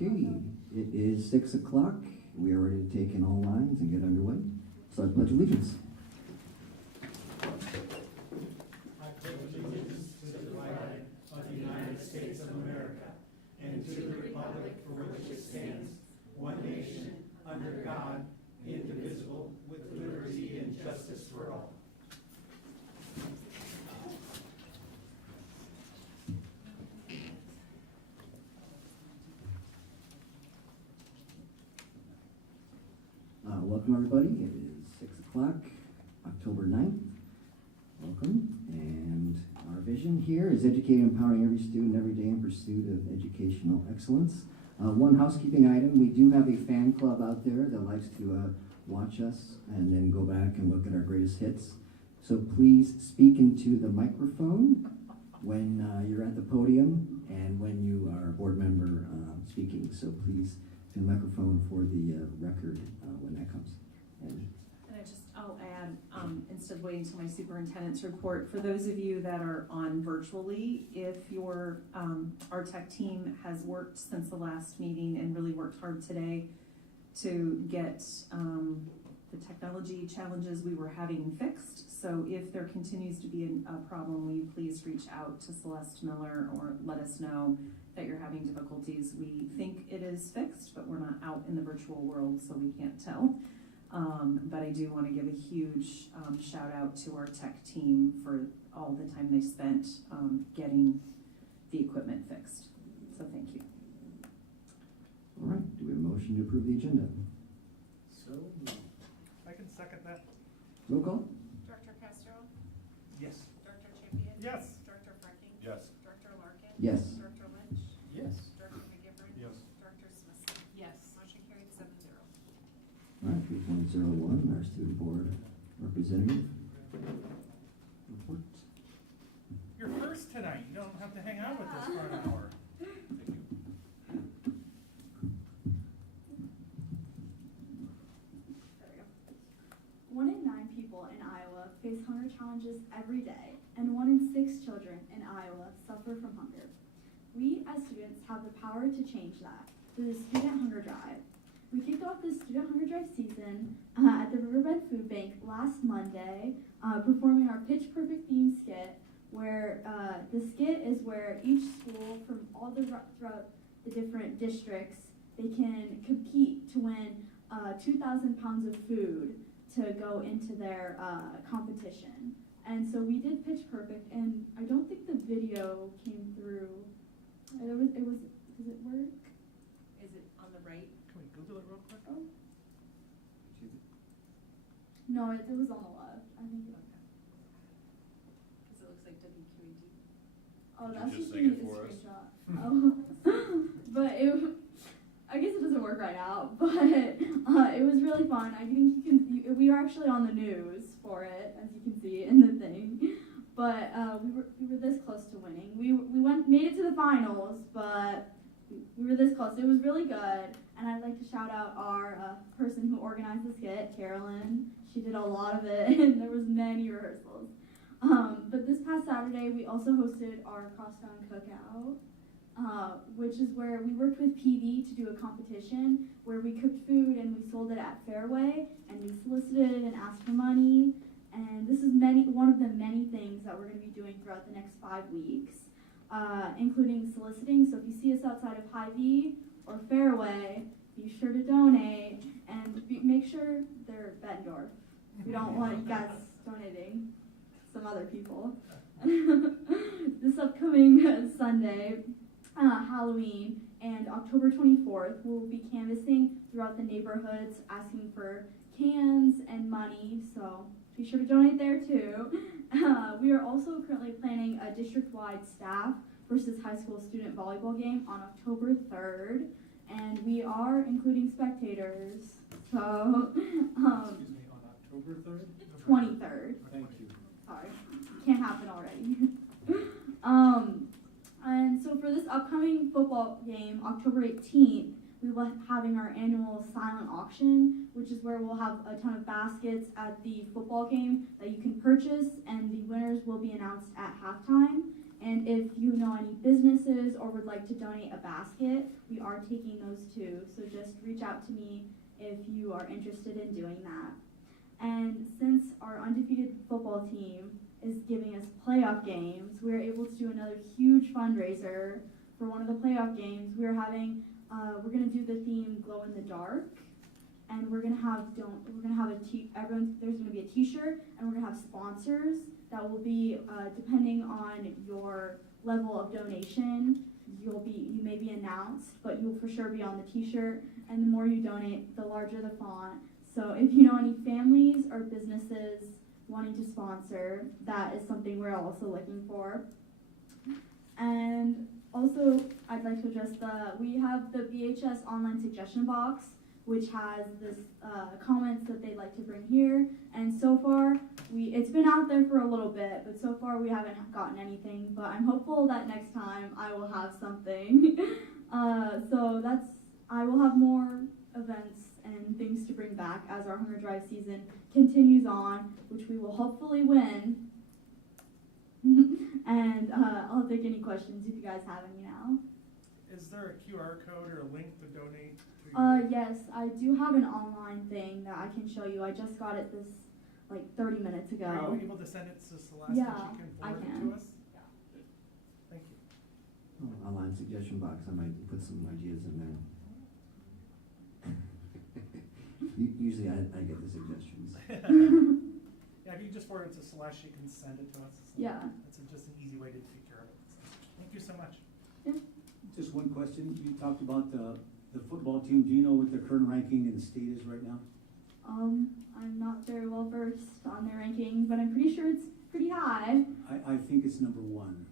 Okay, it is 6 o'clock. We are ready to take in all lines and get underway. So I pledge allegiance. I pledge allegiance to the flag of the United States of America and to the republic for which it stands, one nation, under God, indivisible, with liberty and justice for all. Welcome everybody. It is 6 o'clock, October 9th. Welcome. And our vision here is educating and empowering every student every day in pursuit of educational excellence. One housekeeping item, we do have a fan club out there that likes to watch us and then go back and look at our greatest hits. So please speak into the microphone when you're at the podium and when you are a board member speaking. So please to the microphone for the record when that comes. And I'll add, instead of waiting until my superintendent's report, for those of you that are on virtually, if your our tech team has worked since the last meeting and really worked hard today to get the technology challenges we were having fixed. So if there continues to be a problem, will you please reach out to Celeste Miller or let us know that you're having difficulties. We think it is fixed, but we're not out in the virtual world, so we can't tell. But I do want to give a huge shout out to our tech team for all the time they spent getting the equipment fixed. So thank you. all right, do we have a motion to approve the agenda? So, I can second that. Roll call? Director Castro? Yes. Director Champion? Yes. Director Franking? Yes. Director Larkin? Yes. Director Lynch? Yes. Director McGivern? Yes. Director Smith? Yes. Motion carried 7-0. All right, 3.01, our student board representative. Report. You're first tonight. You don't have to hang out with us for an hour. There we go. 1 in 9 people in Iowa face hunger challenges every day, and 1 in 6 children in Iowa suffer from hunger. We as students have the power to change that through the Student Hunger Drive. We kicked off this Student Hunger Drive season at the Riverbed Food Bank last Monday, performing our Pitch Perfect theme skit, where the skit is where each school from all throughout the different districts, they can compete to win 2,000 pounds of food to go into their competition. And so we did Pitch Perfect, and I don't think the video came through. Does it work? Is it on the right? Can we Google it real quick? Oh. No, it was on the left. I think. Because it looks like WQAD. Oh, Did you that's just just sing me it a for us? screenshot. Oh. But I guess it doesn't work right now. But it was really fun. I think we were actually on the news for it, as you can see in the thing. But we were this close to winning. We made it to the finals, but we were this close. It was really good. And I'd like to shout out our person who organized the skit, Carolyn. She did a lot of it, and there was many rehearsals. But this past Saturday, we also hosted our Crosstown Cookout, which is where we worked with PD to do a competition where we cooked food and we sold it at Fairway, and we solicited and asked for money. And this is one of the many things that we're going to be doing throughout the next 5 weeks, including soliciting. So if you see us outside of Hy-Vee or Fairway, be sure to donate, and make sure they're Bettendorf. We don't want you guys donating some other people. This upcoming Sunday, Halloween, and October 24th, we'll be canvassing throughout the neighborhoods, asking for cans and money, so be sure to donate there too. We are also currently planning a district-wide staff versus high school student volleyball game on October 3rd, and we are including spectators, so Excuse me, on October 3rd? 23rd. Thank you. Sorry, can't happen already. And so for this upcoming football game, October 18th, we will be having our annual silent auction, which is where we'll have a ton of baskets at the football game that you can purchase, and the winners will be announced at halftime. And if you know any businesses or would like to donate a basket, we are taking those too. So just reach out to me if you are interested in doing that. And since our undefeated football team is giving us playoff games, we're able to do another huge fundraiser for one of the playoff games. We're gonna do the theme glow in the dark, and we're gonna have there's gonna be a T-shirt, and we're gonna have sponsors that will be depending on your level of donation. You may be announced, but you'll for sure be on the T-shirt. And the more you donate, the larger the font. So if you know any families or businesses wanting to sponsor, that is something we're also looking for. And also, I'd like to address we have the VHS online suggestion box, which has this comments that they'd like to bring here. And so far, it's been out there for a little bit, but so far we haven't gotten anything. But I'm hopeful that next time I will have something. I will have more events and things to bring back as our Hunger Drive season continues on, which we will hopefully win. And I'll take any questions if you guys have any now. Is there a QR code or a link to donate to? Yes, I do have an online thing that I can show you. I just got it this 30 minutes ago. Are you able to send it to Celeste Yeah, and she can I forward it can. to us? Thank you. Online suggestion box, I might put some ideas in there. Usually I get the suggestions. Yeah, if you just forward it to Celeste, she can send it to us. Yeah. It's just an easy way to take care of it. So, thank you so much. Just one question. You talked about the football team. Do you know what their current ranking in the state is right now? I'm not very well versed on their rankings, but I'm pretty sure it's pretty high. I think it's number one,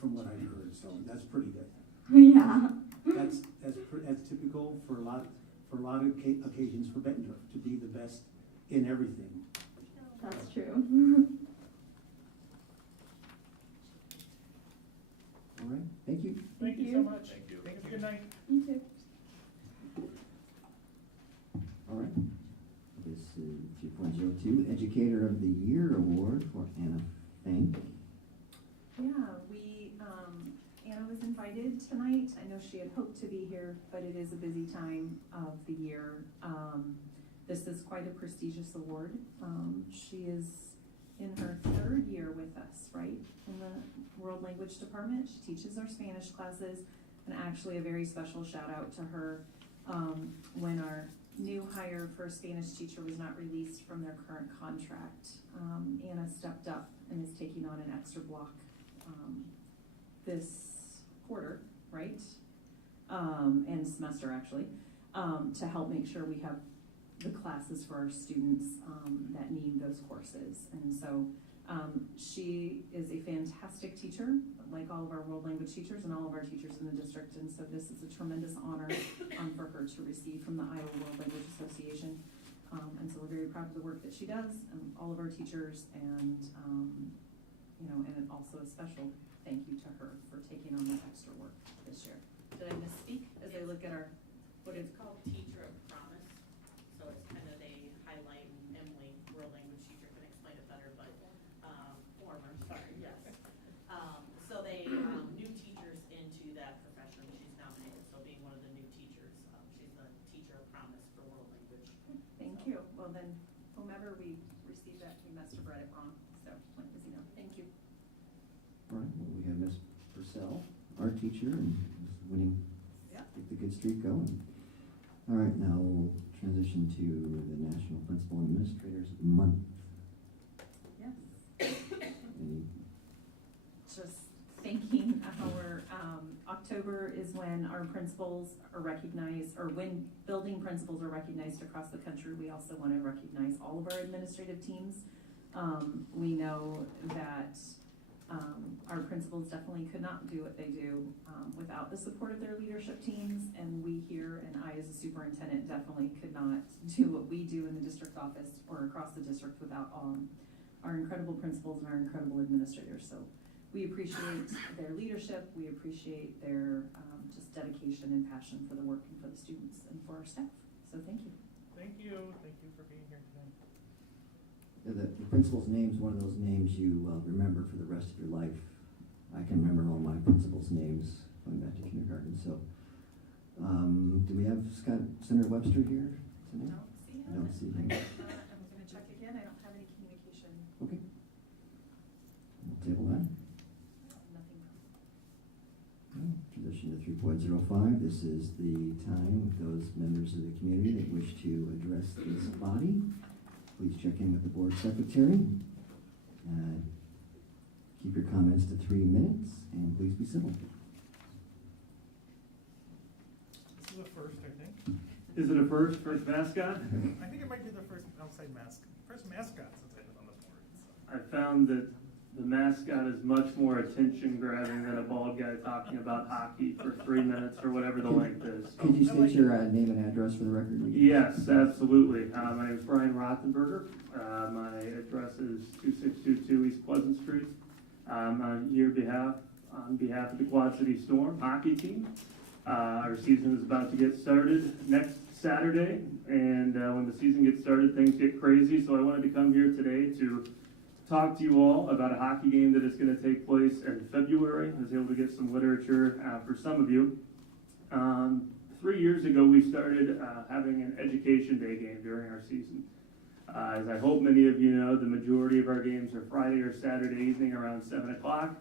from what I heard. So that's pretty good. Yeah. That's typical for a lot of occasions for Bettendorf to be the best in everything. That's true. All right, thank you. Thank you so you. much. Thank you. Have a good night. You too. All right. This is 2.02 Educator of the Year Award for Anna Fank. Yeah, Anna was invited tonight. I know she had hoped to be here, but it is a busy time of the year. This is quite a prestigious award. She is in her 3rd year with us, right, in the World Language Department. She teaches our Spanish classes, and actually a very special shout out to her when our new hire for a Spanish teacher was not released from their current contract. Anna stepped up and is taking on an extra block this quarter, right? And semester actually, to help make sure we have the classes for our students that need those courses. And so she is a fantastic teacher, like all of our world language teachers and all of our teachers in the district. And so this is a tremendous honor for her to receive from the Iowa World Language Association. And so we're very proud of the work that she does, and all of our teachers, and and also a special thank you to her for taking on that extra work this year. Did I misspeak as I look at our, what it's It's called Teacher of Promise, so it's kind of they highlight Emily, world language teacher, can explain it better, but, former, sorry, yes. So they, new teachers into that profession, she's nominated, so being one of the new teachers, she's the Teacher of Promise for world language. Thank you. Well then, whomever we received that, we must have read it wrong, so, as you know, thank you. All right, well, we have Miss Purcell, our teacher, and is winning, keep the good streak going. All right, now we'll transition to the National Principal Administrators Month. Yes. Any Just thanking our, October is when our principals are recognized, or when building principals are recognized across the country. We also want to recognize all of our administrative teams. We know that our principals definitely could not do what they do without the support of their leadership teams, and we here, and I as a superintendent definitely could not do what we do in the district office or across the district without our incredible principals and our incredible administrators. So we appreciate their leadership, we appreciate their just dedication and passion for the work and for the students and for our staff. So thank you. Thank you. Thank you for being here today. The principal's name is one of those names you remember for the rest of your life. I can remember all my principals' names going back to kindergarten, so. Do we have Scott Senator Webster here tonight? I don't see him. I'm gonna check again, I don't have any communication, Okay. We'll table that. nothing. Transition to 3.05. This is the time with those members of the community that wish to address this body. Please check in with the board secretary. Keep your comments to 3 minutes, and please be civil. This is a first, I think. Is it a first mascot? I think it might be the first mascot since I've been on the board. So. I found that the mascot is much more attention grabbing than a bald guy talking about hockey for 3 minutes or whatever the length is. Could you state your name and address for the record? Yes, absolutely. My name is Brian Rothenberger. My address is 2622 East Pleasant Street. I'm here on behalf of the Quad City Storm hockey team. Our season is about to get started next Saturday, and when the season gets started, things get crazy. So I wanted to come here today to talk to you all about a hockey game that is going to take place in February. I was able to get some literature for some of you. 3 years ago, we started having an Education Day game during our season. As I hope many of you know, the majority of our games are Friday or Saturday evening around 7 o'clock.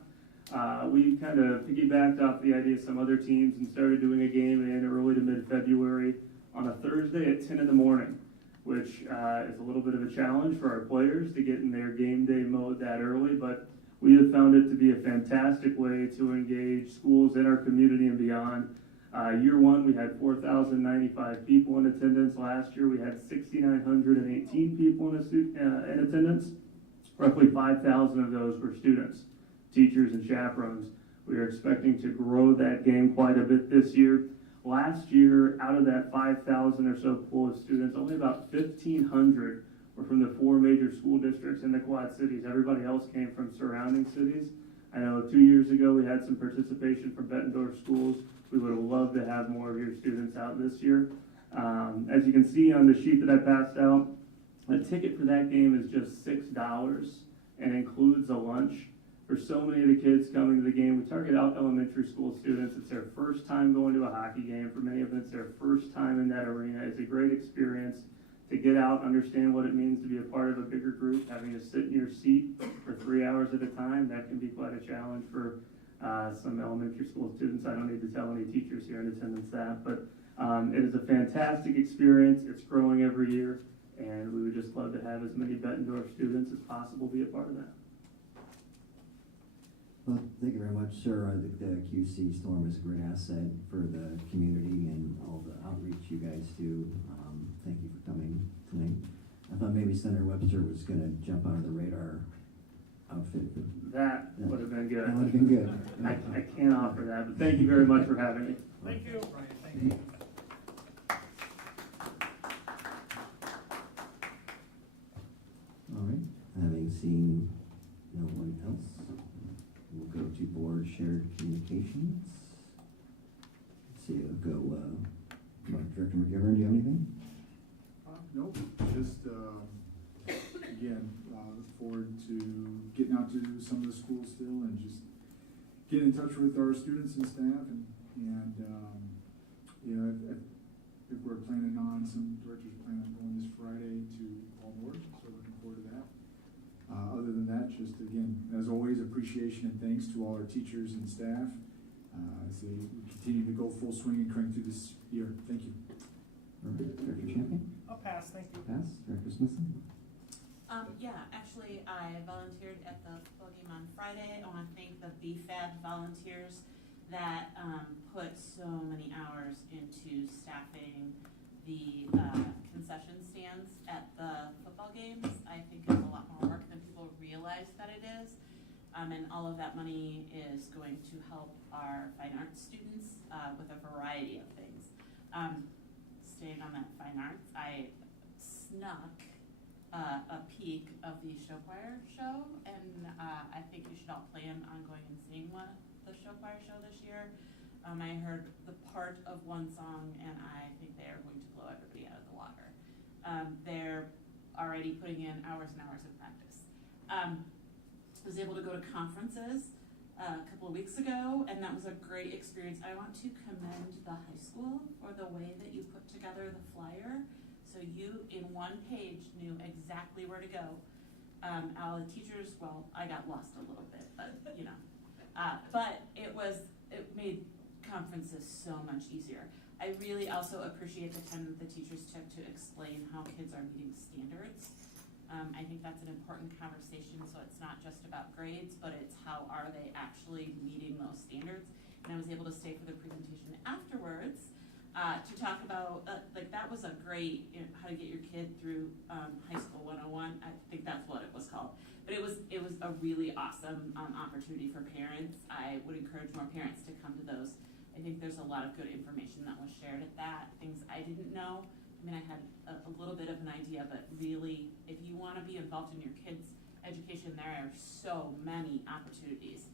We kind of piggybacked off the idea of some other teams and started doing a game in early to mid-February on a Thursday at 10 in the morning, which is a little bit of a challenge for our players to get in their game day mode that early, but we have found it to be a fantastic way to engage schools in our community and beyond. Year one, we had 4,095 people in attendance. Last year, we had 6,918 people in attendance. Roughly 5,000 of those were students, teachers, and chaperones. We are expecting to grow that game quite a bit this year. Last year, out of that 5,000 or so pool of students, only about 1,500 were from the 4 major school districts in the Quad Cities. Everybody else came from surrounding cities. I know 2 years ago we had some participation from Bettendorf schools. We would have loved to have more of your students out this year. As you can see on the sheet that I passed out, a ticket for that game is just $6 and includes a lunch. For so many of the kids coming to the game, we target out elementary school students. It's their first time going to a hockey game. For many of them, it's their first time in that arena. It's a great experience to get out, understand what it means to be a part of a bigger group, having to sit in your seat for 3 hours at a time. That can be quite a challenge for some elementary school students. I don't need to tell any teachers here in attendance that, but it is a fantastic experience. It's growing every year, and we would just love to have as many Bettendorf students as possible be a part of that. Well, thank you very much, sir. I think the QC Storm is a great asset for the community and all the outreach you guys do. Thank you for coming tonight. I thought maybe Senator Webster was going to jump out of the radar outfit. But That would have been good. that would have been good. I can't offer that, but thank you very much for having me. Thank you, Brian. Thank you. All right. Having seen no one else, we'll go to board shared communications. Let's see, we'll go, Director McGivern, do you have anything? Nope, just, again, look forward to getting out to some of the schools still and just getting in touch with our students and staff and you know, if we're planning on, some directors plan on going this Friday to Baltimore, so looking forward to that. Other than that, just again, as always, appreciation and thanks to all our teachers and staff as they continue to go full swing and crank through this year. Thank you. All right, Director Champion? I'll pass, thank you. Pass. Director Smithson? Yeah, actually, I volunteered at the football game on Friday. I want to thank the BFAD volunteers that put so many hours into staffing the concession stands at the football games. I think it's a lot more work than people realize that it is. And all of that money is going to help our fine arts students with a variety of things. Staying on that fine arts, I snuck a peek of the show choir show, and I think you should all plan on going and seeing the show choir show this year. I heard the part of one song, and I think they are going to blow everybody out of the water. They're already putting in hours and hours of practice. I was able to go to conferences a couple of weeks ago, and that was a great experience. I want to commend the high school for the way that you put together the flyer. So you, in one page, knew exactly where to go. All the teachers, well, I got lost a little bit, but you know. But it made conferences so much easier. I really also appreciate the time that the teachers took to explain how kids are meeting standards. I think that's an important conversation, so it's not just about grades, but it's how are they actually meeting those standards. And I was able to stay for the presentation afterwards to talk about, that was a great, how to get your kid through High School 101. I think that's what it was called. But it was a really awesome opportunity for parents. I would encourage more parents to come to those. I think there's a lot of good information that was shared at that, things I didn't know. I mean, I had a little bit of an idea, but really, if you want to be involved in your kids' education, there are so many opportunities.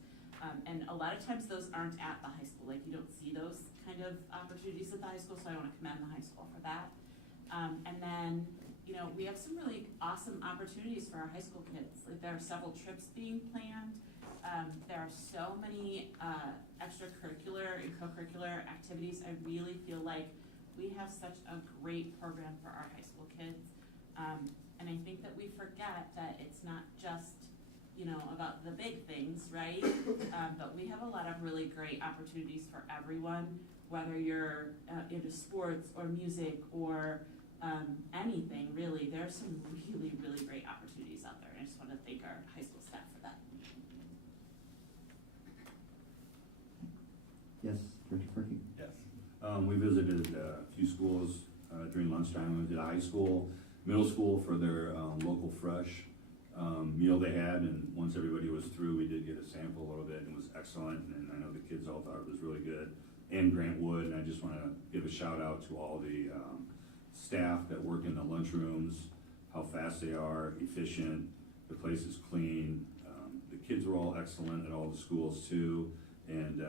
And a lot of times those aren't at the high school. Like, you don't see those kind of opportunities at the high school, so I want to commend the high school for that. And then, we have some really awesome opportunities for our high school kids. Like, there are several trips being planned. There are so many extracurricular and co-curricular activities. I really feel like we have such a great program for our high school kids. And I think that we forget that it's not just, about the big things, right? But we have a lot of really great opportunities for everyone, whether you're into sports or music or anything, really. There are some really, really great opportunities out there. And I just want to thank our high school staff for that. Yes, Director Furkey. Yes. We visited a few schools during lunchtime. We did a high school, middle school for their local fresh meal they had, and once everybody was through, we did get a sample a little bit, and it was excellent, and I know the kids all thought it was really good. And Grant Wood, and I just want to give a shout out to all the staff that work in the lunchrooms, how fast they are, efficient, the place is clean. The kids were all excellent at all the schools too, and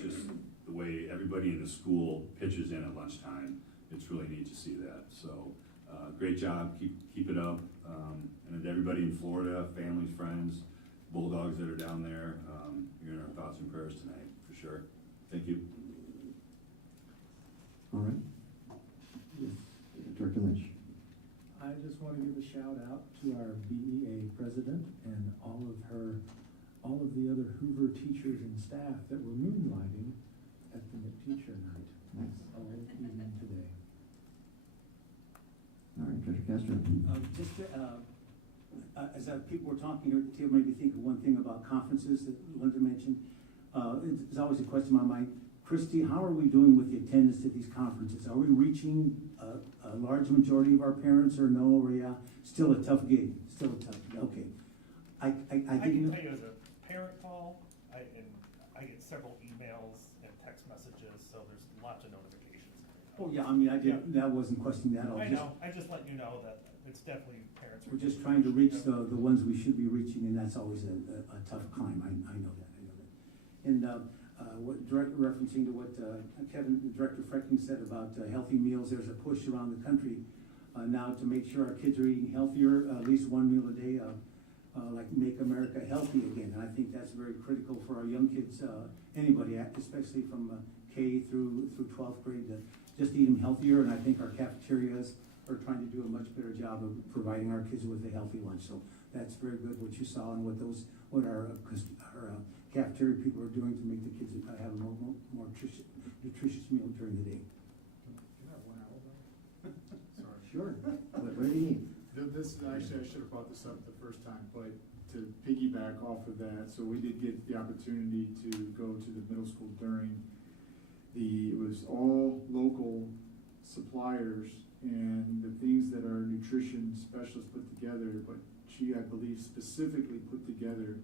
just the way everybody in the school pitches in at lunchtime, it's really neat to see that. So great job, keep it up. And everybody in Florida, families, friends, Bulldogs that are down there, you're in our thoughts and prayers tonight, for sure. Thank you. All right. Yes, Director Lynch. I just want to give a shout out to our BEA president and all of the other Hoover teachers and staff that were moonlighting at the teacher night. Nice. All evening today. All right, Director Castro. As people were talking, it made me think of one thing about conferences that Linda mentioned. It's always a question in my mind. Christy, how are we doing with the attendance at these conferences? Are we reaching a large majority of our parents, or no? Or yeah, still a tough gig. Still a tough gig. Okay. I can tell you as a parent, Paul, I get several emails and text messages, so there's lots of notifications. Oh yeah, I mean, that wasn't questioning that. I just let you know that it's definitely parents. We're just trying to reach the ones we should be reaching, and that's always a tough climb. I know that. And referencing to what Director Freckling said about healthy meals, there's a push around the country now to make sure our kids are eating healthier, at least one meal a day, like Make America Healthy Again. And I think that's very critical for our young kids, anybody, especially from K through 12th grade, to just eat them healthier. And I think our cafeterias are trying to do a much better job of providing our kids with a healthy lunch. So that's very good what you saw and what our cafeteria people are doing to make the kids have a more nutritious meal during the day. Can I have 1 hour though? Sorry. Sure. What do you need? This actually, I should have brought this up the first time, but to piggyback off of that, so we did get the opportunity to go to the middle school during it was all local suppliers and the things that our nutrition specialist put together, but she, I believe, specifically put together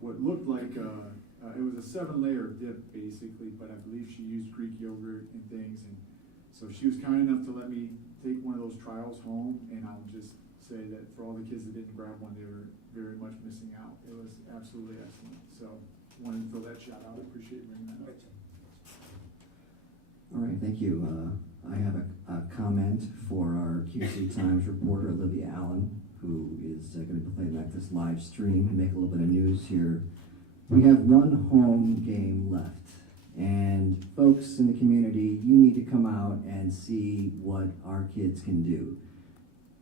what looked like it was a 7-layer dip basically, but I believe she used Greek yogurt and things, and so she was kind enough to let me take one of those trials home, and I'll just say that for all the kids that didn't grab one, they were very much missing out. It was absolutely excellent. So wanted to throw that shout out. I appreciate bringing that up. All right, thank you. I have a comment for our QC Times reporter, Olivia Allen, who is going to be playing back this live stream and make a little bit of news here We have one home game left. And folks in the community, you need to come out and see what our kids can do.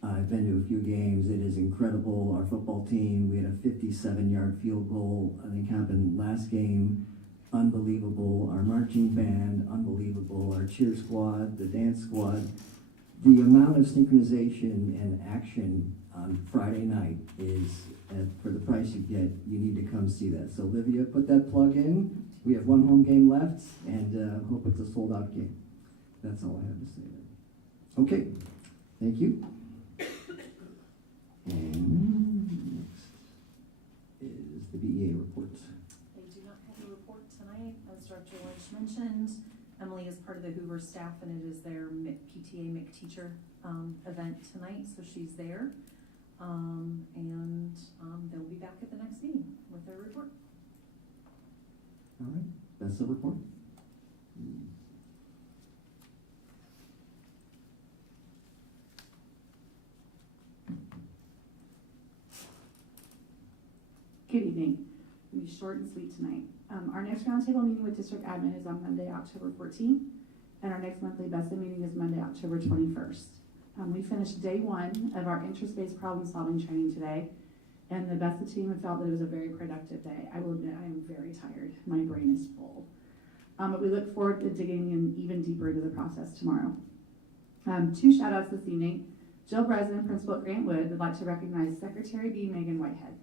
I've been to a few games. It is incredible. Our football team, we had a 57-yard field goal, I think happened last game. Unbelievable. Our marching band, unbelievable. Our cheer squad, the dance squad. The amount of synchronization and action on Friday night is, for the price you get, you need to come see that. So Olivia, put that plug in. We have one home game left, and hope it's a sold-out game. That's all I have to say there. Okay, thank you. And next is the BEA report. They do not have a report tonight, as Director Lynch mentioned. Emily is part of the Hoover staff, and it is their PTA McTeacher event tonight, so she's there. They'll be back at the next meeting with their report. All right, that's the report. Good evening. We'll be short and sweet tonight. Our next roundtable meeting with district admin is on Monday, October 14th, and our next monthly BESTA meeting is Monday, October 21st. We finished day one of our interest-based problem-solving training today, and the BESTA team felt that it was a very productive day. I will admit I am very tired. My brain is full. But we look forward to digging in even deeper into the process tomorrow. Two shout-outs this evening. Jill Breslin, principal at Grant Wood, would like to recognize Secretary B. Megan Whitehead.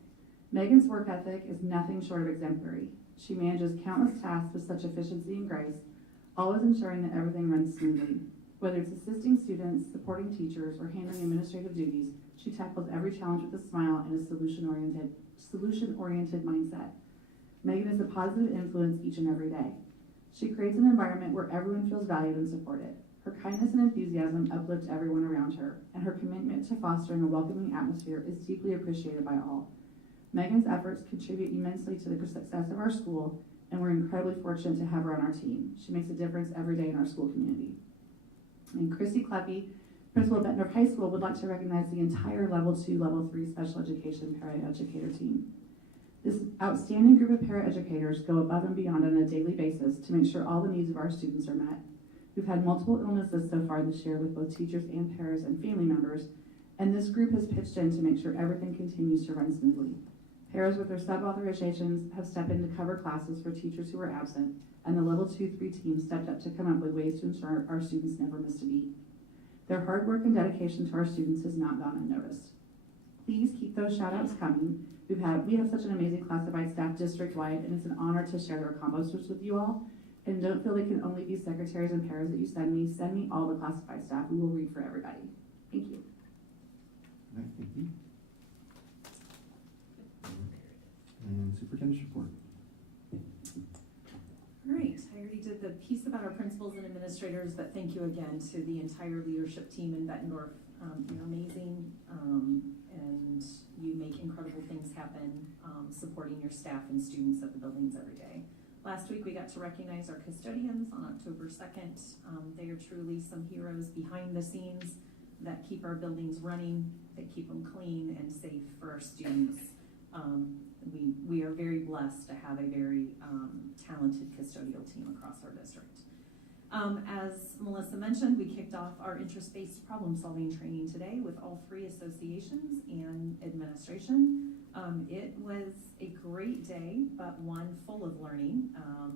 Megan's work ethic is nothing short of exemplary. She manages countless tasks with such efficiency and grace, always ensuring that everything runs smoothly. Whether it's assisting students, supporting teachers, or handling administrative duties, she tackles every challenge with a smile and a solution-oriented mindset. Megan is a positive influence each and every day. She creates an environment where everyone feels valued and supported. Her kindness and enthusiasm uplift everyone around her, and her commitment to fostering a welcoming atmosphere is deeply appreciated by all. Megan's efforts contribute immensely to the success of our school, and we're incredibly fortunate to have her on our team. She makes a difference every day in our school community. And Chrissy Kleppe, principal at Bettendorf High School, would like to recognize the entire Level 2, Level 3 special education paraeducator team. This outstanding group of paraeducators go above and beyond on a daily basis to make sure all the needs of our students are met. We've had multiple illnesses so far this year with both teachers and paras and family members, and this group has pitched in to make sure everything continues to run smoothly. Paras with their sub-authorizations have stepped in to cover classes for teachers who are absent, and the Level 2-3 team stepped up to come up with ways to ensure our students never missed a beat. Their hard work and dedication to our students has not gone unnoticed. Please keep those shout-outs coming. We have such an amazing classified staff district-wide, and it's an honor to share their accomplishments with you all. And don't feel they can only be secretaries and paras that you send me. Send me all the classified staff. We will read for everybody. Thank you. All right, thank you. And superintendent's report. All right, I already did the piece about our principals and administrators, but thank you again to the entire leadership team in Bettendorf. You're amazing, and you make incredible things happen, supporting your staff and students at the buildings every day. Last week we got to recognize our custodians on October 2nd. They are truly some heroes behind the scenes that keep our buildings running, that keep them clean and safe for our students. We are very blessed to have a very talented custodial team across our district. As Melissa mentioned, we kicked off our interest-based problem-solving training today with all 3 associations and administration. It was a great day, but one full of learning.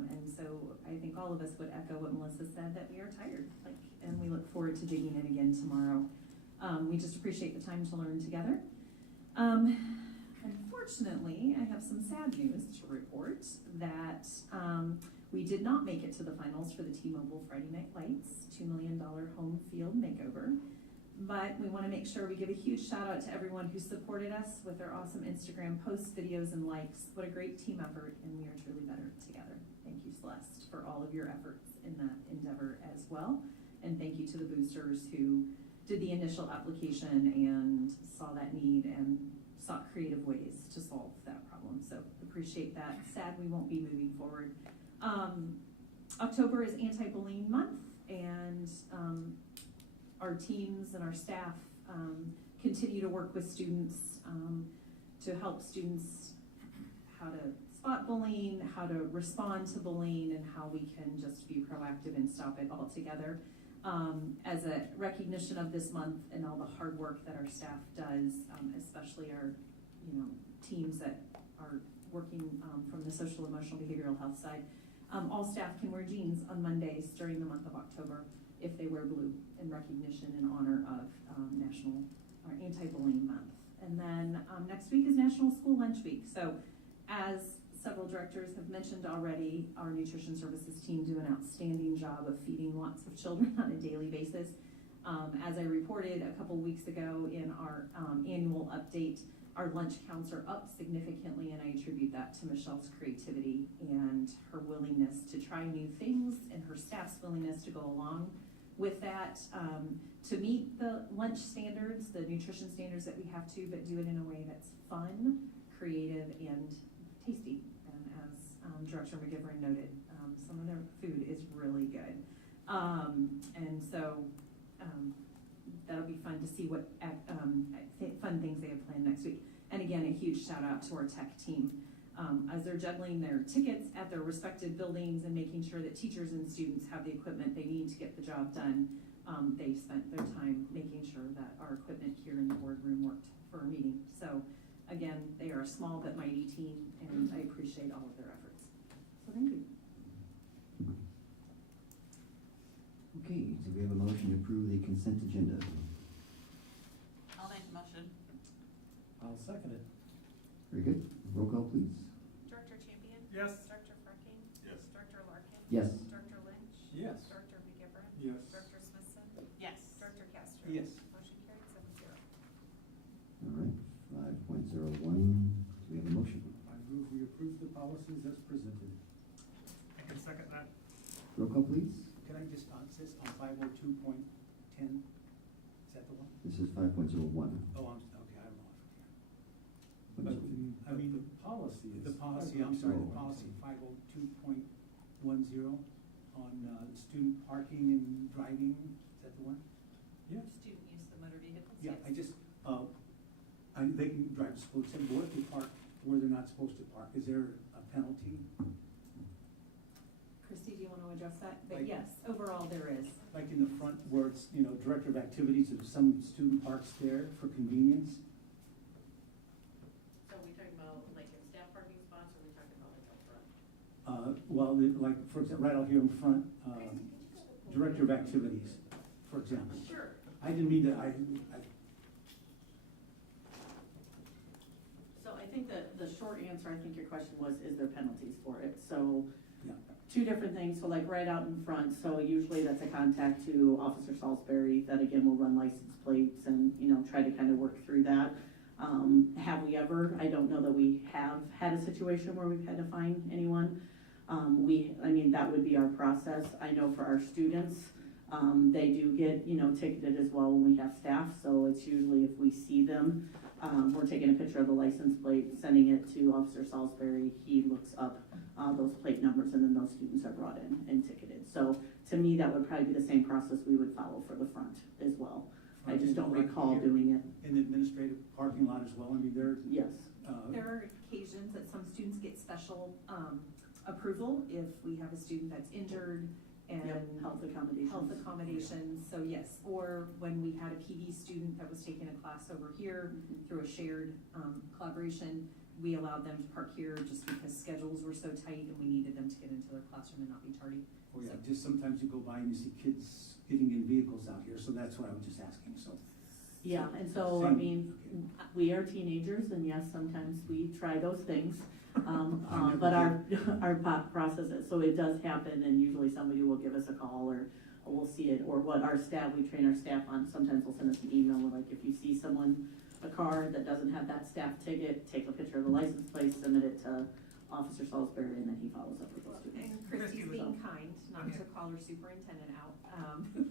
And so I think all of us would echo what Melissa said, that we are tired, and we look forward to digging in again tomorrow. We just appreciate the time to learn together. Unfortunately, I have some sad news to report that we did not make it to the finals for the T-Mobile Friday Night Lights $2 million home field makeover. But we want to make sure we give a huge shout out to everyone who supported us with their awesome Instagram posts, videos, and likes. What a great team effort, and we are truly better together. Thank you, Celeste, for all of your efforts in that endeavor as well. And thank you to the boosters who did the initial application and saw that need and sought creative ways to solve that problem. So appreciate that. Sad we won't be moving forward. October is anti-bullying month, and our teams and our staff continue to work with students to help students how to spot bullying, how to respond to bullying, and how we can just be proactive and stop it altogether. As a recognition of this month and all the hard work that our staff does, especially our, teams that are working from the social, emotional, behavioral health side. All staff can wear jeans on Mondays during the month of October if they wear blue in recognition and honor of National or Anti-Bullying Month. And then next week is National School Lunch Week. So as several directors have mentioned already, our nutrition services team do an outstanding job of feeding lots of children on a daily basis. As I reported a couple weeks ago in our annual update, our lunch counts are up significantly, and I attribute that to Michelle's creativity and her willingness to try new things and her staff's willingness to go along with that, to meet the lunch standards, the nutrition standards that we have to, but do it in a way that's fun, creative, and tasty. And as Director McGivern noted, some of their food is really good. And so that'll be fun to see what fun things they have planned next week. And again, a huge shout out to our tech team. As they're juggling their tickets at their respective buildings and making sure that teachers and students have the equipment they need to get the job done, they've spent their time making sure that our equipment here in the boardroom worked for our meeting. So again, they are a small but mighty team, and I appreciate all of their efforts. So thank you. Okay, so we have a motion to approve the consent agenda. I'll make the motion. I'll second it. Very good. Roll call, please. Director Champion? Yes. Director Frecking? Yes. Director Larkin? Yes. Director Lynch? Yes. Director McGivern? Yes. Director Smithson? Yes. Director Castro? Yes. Motion carried 7-0. All right, 5.01. Do we have a motion? I move we approve the policies as presented. I can second that. Roll call, please. Can I just, it says on 502.10, is that the one? This is 5.01. Oh, okay, I'm off. But I mean, the policy is. The policy, I'm sorry, the 5.01. policy, 502.10 on student parking and driving, is that the one? Yes. Student use of motor vehicles? Yeah, Yes. I just, they can drive to school, except what if they park where they're not supposed to park? Is there a penalty? Christy, do you want to address that? But Like- yes, overall there is. Like in the front where it's, director of activities, if some student parks there for convenience? So are we talking about like in staff parking spots, or are we talking about like up front? Well, like, for example, right out here in front, director of activities, for example. Sure. I didn't mean to, So I think that the short answer, I think your question was, is there penalties for it? So Yeah. two different things. So like right out in front, so usually that's a contact to Officer Salisbury that again will run license plates and, try to kind of work through that. Have we ever? I don't know that we have had a situation where we've had to fine anyone. That would be our process. I know for our students, they do get, ticketed as well when we have staff. So it's usually if we see them, we're taking a picture of the license plate, sending it to Officer Salisbury. He looks up those plate numbers, and then those students are brought in and ticketed. So to me, that would probably be the same process we would follow for the front as well. I just don't recall doing it. in the administrative parking lot as well, I mean, there, Yes. There are occasions that some students get special approval if we have a student that's injured and Yep, health accommodations. health accommodations, so yes. Or when we had a PD student that was taking a class over here Mhm. through a shared collaboration, we allowed them to park here just because schedules were so tight and we needed them to get into their classroom and not be tardy. oh yeah, just sometimes you go by and you see kids getting in vehicles out here, so that's what I was just asking, so. Yeah, and so, I Same. mean, Okay. we are teenagers, and yes, sometimes we try those things. I never But our process is, so it does happen, and usually somebody will give us a call, or we'll see it, or what our staff, we train our staff on, sometimes they'll send us an email, with like, if you see someone, a car that doesn't have that staff ticket, take a picture of the license plate, submit it to Officer Salisbury, and then he follows up with those students. And Christy's being kind, not to call her superintendent out.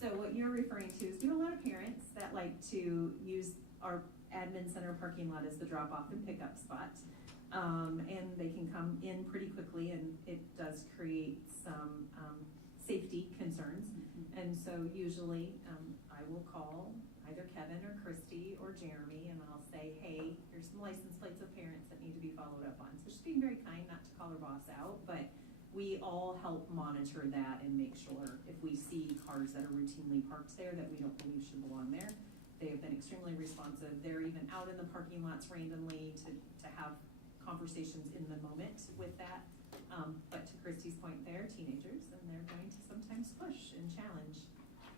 So what you're referring to is we have a lot of parents that like to use our admin center parking lot as the drop-off and pickup spot. And they can come in pretty quickly, and it does create some safety concerns. Mhm. And so usually I will call, I either Kevin or Christy or Jeremy, and I'll say, hey, here's some license plates of parents that need to be followed up on. So she's being very kind, not to call her boss out, but we all help monitor that and make sure if we see cars that are routinely parked there that we don't believe should belong there. They have been extremely responsive. They're even out in the parking lots randomly to have conversations in the moment with that. But to Christy's point, they're teenagers and they're going to sometimes push and challenge.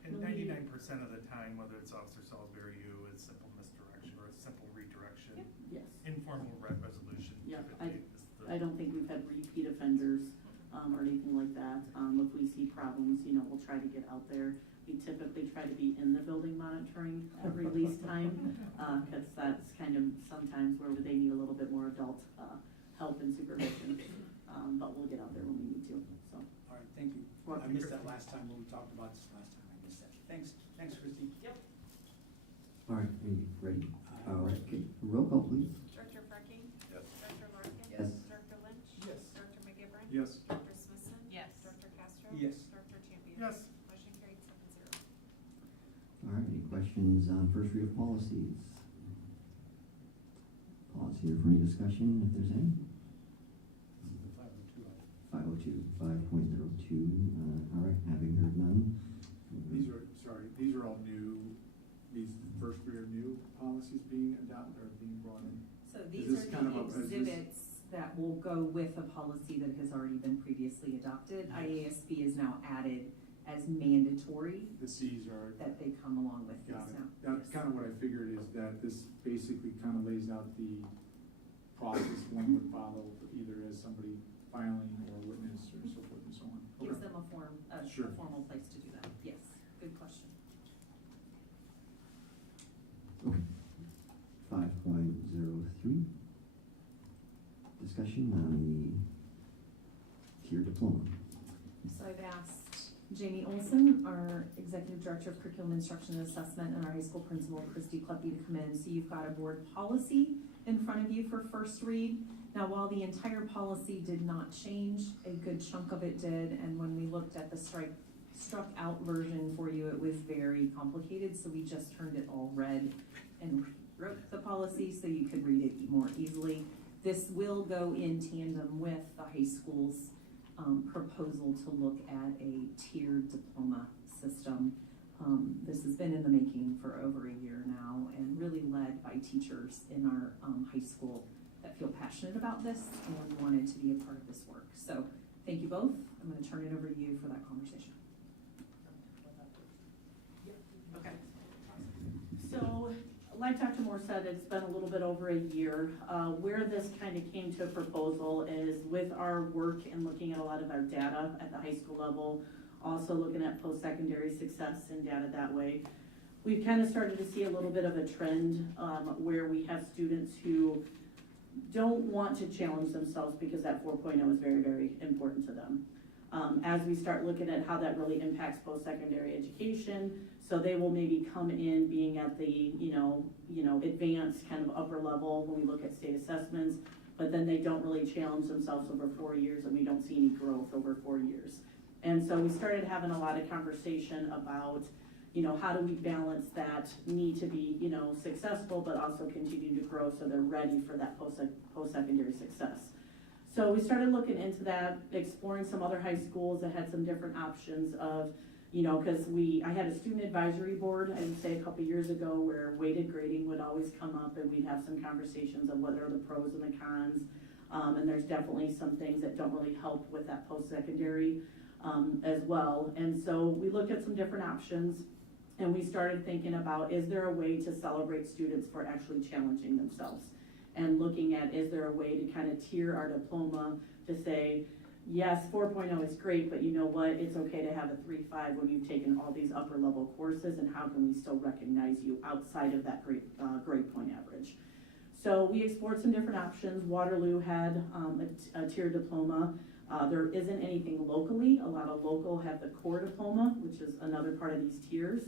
And 99% of the time, whether it's Officer Salisbury, you, it's simple misdirection or a simple redirection. Yes. Informal resolution. Yeah, typically is the- I don't think we've had repeat offenders, or anything like that. If we see problems, we'll try to get out there. We typically try to be in the building monitoring at release time, cause that's kind of sometimes where they need a little bit more adult, help and supervision. But we'll get out there when we need to, so. All right, thank you. I missed that last time when we talked about this last time. I missed that. Thanks, Christie. Yep. All right, are you ready? All right, okay, roll call, please. Director Frecking? Yes. Director Larkin? Yes. Director Lynch? Yes. Director McGivern? Yes. Director Smithson? Yes. Director Castro? Yes. Director Champion? Yes. Motion carried 7-0. All right, any questions on first read of policies? Pause here for any discussion, if there's any. This is the 502 item. 502, all right, having heard none. These are all new, the first three are new policies being adopted or being brought in. So Is these this are kind the of a- is this- exhibits that will go with a policy that has already been previously adopted. IASB is now added as mandatory The Cs are, that they come along with this got it. now. That's Yes. kind of what I figured, is that this basically kind of lays out the process one would follow, either as somebody filing or witness or so forth and so on. Gives Okay. them a Sure. formal place to do that. Yes, good question. Okay. 5.03, discussion on the tier diploma. So I've asked Jamie Olson, our Executive Director of Curriculum Instruction and Assessment, and our high school principal, Christy Kleppe, to come in. So you've got a board policy in front of you for first read. Now, while the entire policy did not change, a good chunk of it did, and when we looked at the struck out version for you, it was very complicated, so we just turned it all red and wrote the policy so you could read it more easily. This will go in tandem with the high school's proposal to look at a tiered diploma system. This has been in the making for over a year now and really led by teachers in our high school that feel passionate about this and wanted to be a part of this work. So thank you both. I'm going to turn it over to you for that conversation. Okay. So, like Dr. Moore said, it's been a little bit over a year. Where this kind of came to a proposal is with our work and looking at a lot of our data at the high school level, also looking at post-secondary success and data that way. We've kind of started to see a little bit of a trend where we have students who don't want to challenge themselves because that 4.0 is very, very important to them. As we start looking at how that really impacts post-secondary education, so they will maybe come in being at the, advanced kind of upper level when we look at state assessments, but then they don't really challenge themselves over 4 years and we don't see any growth over 4 years. And so we started having a lot of conversation about, how do we balance that need to be, successful, but also continue to grow so they're ready for that post-secondary success. So we started looking into that, exploring some other high schools that had some different options of, because I had a student advisory board, I would say a couple years ago, where weighted grading would always come up and we'd have some conversations of what are the pros and the cons. And there's definitely some things that don't really help with that post-secondary as well. And so we looked at some different options and we started thinking about, is there a way to celebrate students for actually challenging themselves? And looking at, is there a way to kind of tier our diploma to say, yes, 4.0 is great, but you know what, it's okay to have a 3.5 when you've taken all these upper level courses, and how can we still recognize you outside of that grade point average? So we explored some different options. Waterloo had a tiered diploma. There isn't anything locally. A lot of local have the core diploma, which is another part of these tiers.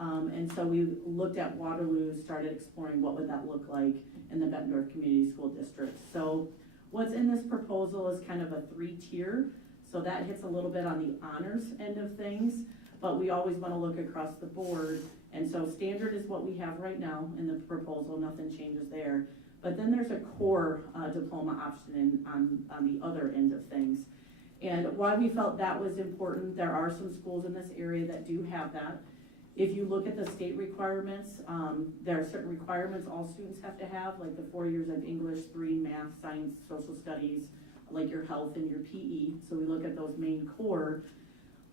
And so we looked at Waterloo, started exploring what would that look like in the Bettendorf Community School District. So what's in this proposal is kind of a 3-tier. So that hits a little bit on the honors end of things. but we always wanna look across the board. And so standard is what we have right now in the proposal, nothing changes there. But then there's a core diploma option on the other end of things. And why we felt that was important, there are some schools in this area that do have that. If you look at the state requirements, there are certain requirements all students have to have, like the 4 years of English, 3 math, science, social studies, like your health and your PE. So we look at those main core.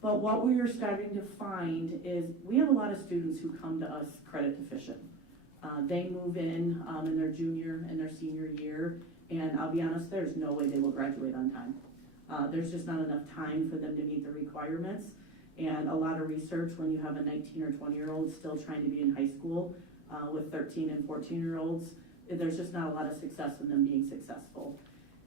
But what we are starting to find is we have a lot of students who come to us credit deficient. They move in their junior and their senior year, and I'll be honest, there's no way they will graduate on time. There's just not enough time for them to meet the requirements. And a lot of research, when you have a 19 or 20-year-old still trying to be in high school with 13 and 14-year-olds, there's just not a lot of success in them being successful.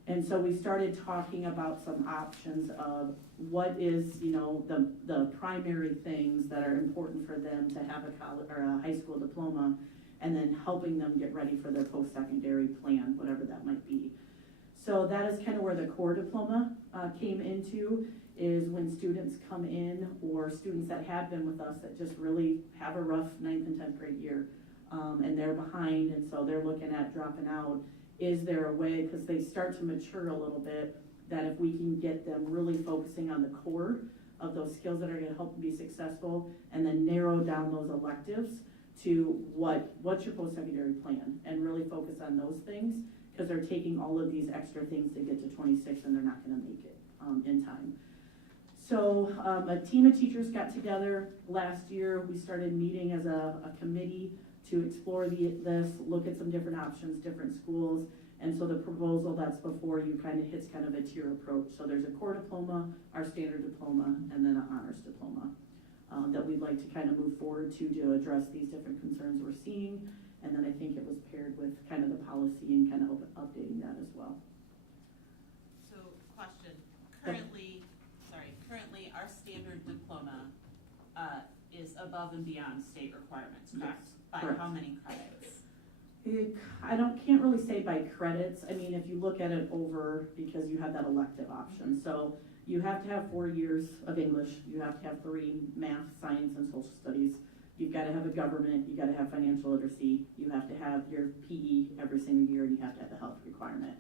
And so we started talking about some options of what is, the primary things that are important for them to have a college or a high school diploma, and then helping them get ready for their post-secondary plan, whatever that might be. So that is kind of where the core diploma came into, is when students come in, or students that have been with us that just really have a rough 9th and 10th grade year, and they're behind, and so they're looking at dropping out. Is there a way, because they start to mature a little bit, that if we can get them really focusing on the core of those skills that are gonna help them be successful, and then narrow down those electives to what's your post-secondary plan, and really focus on those things, because they're taking all of these extra things to get to 26 and they're not gonna make it in time. So a team of teachers got together last year. We started meeting as a committee to explore this, look at some different options, different schools. And so the proposal that's before you kind of hits kind of a tier approach. So there's a core diploma, our standard diploma, and then an honors diploma that we'd like to kind of move forward to address these different concerns we're seeing. And then I think it was paired with kind of the policy and kind of updating that as well. So question, currently our standard diploma is above and beyond state requirements, correct? Yes, by correct. how many credits? Can't really say by credits. I mean, if you look at it over, because you have that elective option. So you have to have 4 years of English, you have to have 3 math, science, and social studies. You've got to have a government, you got to have financial literacy, you have to have your PE every single year, and you have to have the health requirement.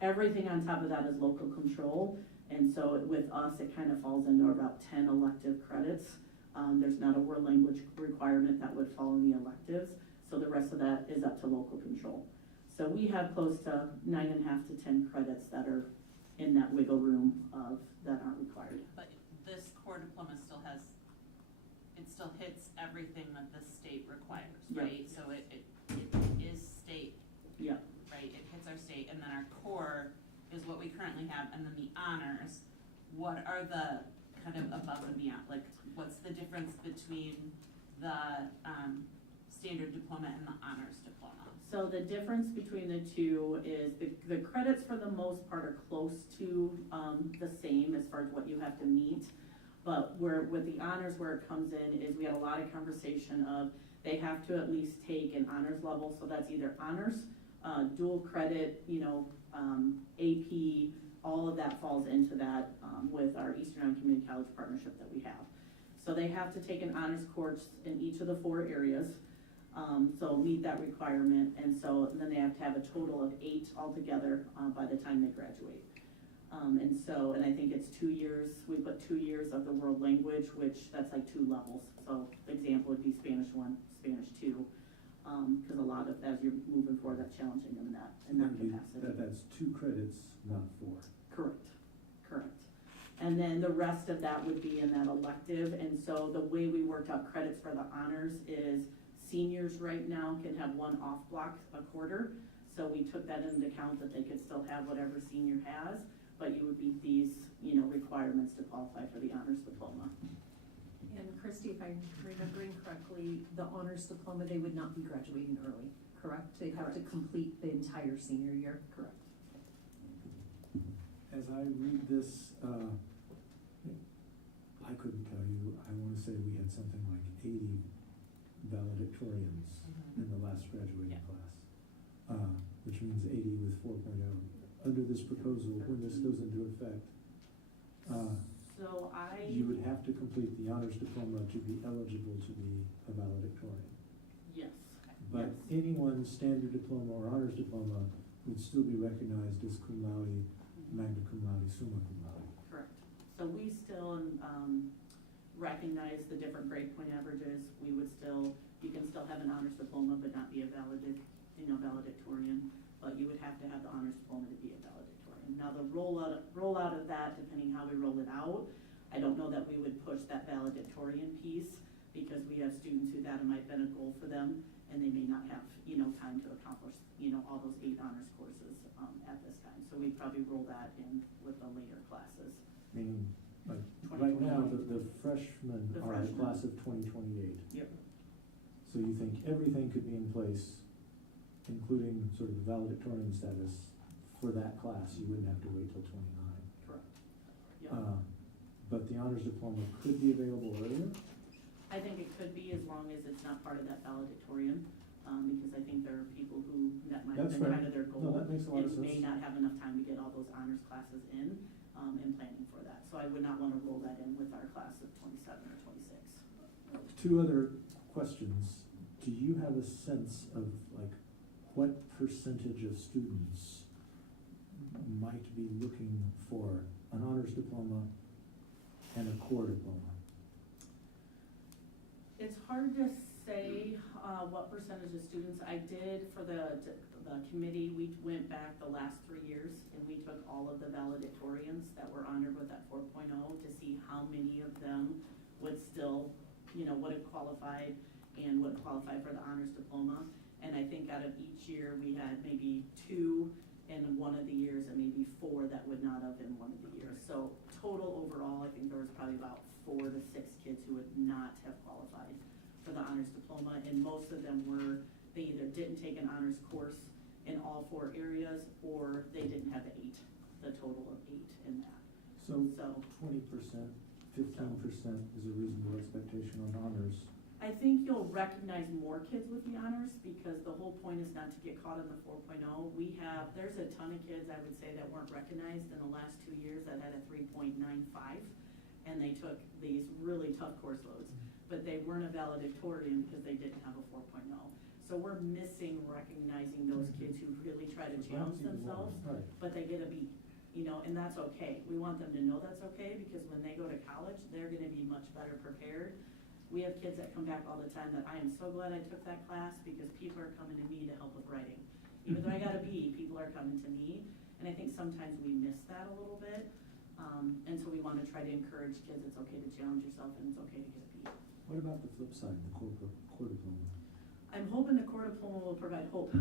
Everything on top of that is local control, and so with us, it kind of falls into about 10 elective credits. There's not a world language requirement that would fall in the electives, so the rest of that is up to local control. So we have close to 9.5 to 10 credits that are in that wiggle room that aren't required. But this core diploma still hits everything that the state requires, right? So it is state, Yeah. right? It hits our state, and then our core is what we currently have, and then the honors. What are the kind of above and beyond? Like, what's the difference between the standard diploma and the honors diploma? So the difference between the two is the credits for the most part are close to the same as far as what you have to meet. But with the honors, where it comes in is we had a lot of conversation of they have to at least take an honors level. So that's either honors, dual credit, AP, all of that falls into that with our Eastern Iowa Community College partnership that we have. So they have to take an honors course in each of the 4 areas. So meet that requirement, and so then they have to have a total of 8 altogether by the time they graduate. And I think it's 2 years, we put 2 years of the world language, which that's like 2 levels. So the example would be Spanish 1, Spanish 2, because a lot of, as you're moving forward, that's challenging in that capacity. That's 2 credits, not 4. Correct. And then the rest of that would be in that elective, and so the way we worked out credits for the honors is seniors right now can have 1 off block a quarter. So we took that into account that they could still have whatever senior has, but you would meet these, requirements to qualify for the honors diploma. And Christy, if I'm remembering correctly, the honors diploma, they would not be graduating early, correct? They have to complete the entire senior year. Correct. As I read this, I couldn't tell you, I want to say we had something like 80 valedictorians in the last graduating class, which means 80 with 4.0. Under this proposal, when this goes into effect, So You would have to complete the honors diploma to be eligible to be a valedictorian. yes. But Yes. anyone's standard diploma or honors diploma would still be recognized as cum laude, magna cum laude, summa cum laude. Correct. So we still, recognize the different grade point averages. We would still, you can still have an honors diploma but not be a valedictorian, but you would have to have the honors diploma to be a valedictorian. Now, the rollout of that, depending how we roll it out, I don't know that we would push that valedictorian piece, because we have students who that might have been a goal for them, and they may not have, time to accomplish, all those 8 honors courses, at this time. So we'd probably roll that in with the later classes. Meaning, like, right now, the freshmen The are the freshmen. class of 2028. Yep. So you think everything could be in place, including sort of the valedictorian status for that class? You wouldn't have to wait till 29. Correct. Yep. But the honors diploma could be available earlier? I think it could be, as long as it's not part of that valedictorian, because I think there are people who, that might have That's been fair. kind of their goal. No, that makes a lot of And may sense. not have enough time to get all those honors classes in, and planning for that. So I would not want to roll that in with our class of 27 or 26. 2 other questions. Do you have a sense of, like, what percentage of students might be looking for an honors diploma and a core diploma? It's hard to say what percentage of students. I did for the committee, we went back the last 3 years and we took all of the valedictorians that were honored with that 4.0 to see how many of them would still, would have qualified and would qualify for the honors diploma. And I think out of each year, we had maybe 2 in one of the years and maybe 4 that would not have in one of the years. So total overall, I think there was probably about 4 to 6 kids who would not have qualified for the honors diploma, and most of them were, they either didn't take an honors course in all 4 areas, or they didn't have 8, the total of 8 in that. So 20%, 15% is a reasonable expectation on honors. I think you'll recognize more kids with the honors, because the whole point is not to get caught in the 4.0. There's a ton of kids, I would say, that weren't recognized in the last 2 years that had a 3.95, and they took these really tough course loads, but they weren't a valedictorian because they didn't have a 4.0. So we're missing recognizing those kids who really try to challenge themselves, Right. but they get a B, and that's okay. We want them to know that's okay, because when they go to college, they're gonna be much better prepared. We have kids that come back all the time that I am so glad I took that class, because people are coming to me to help with writing. Even though I got a B, people are coming to me, and I think sometimes we miss that a little bit. And so we want to try to encourage kids, it's okay to challenge yourself and it's okay to get a B. What about the flip side, the core diploma? I'm hoping the core diploma will provide hope.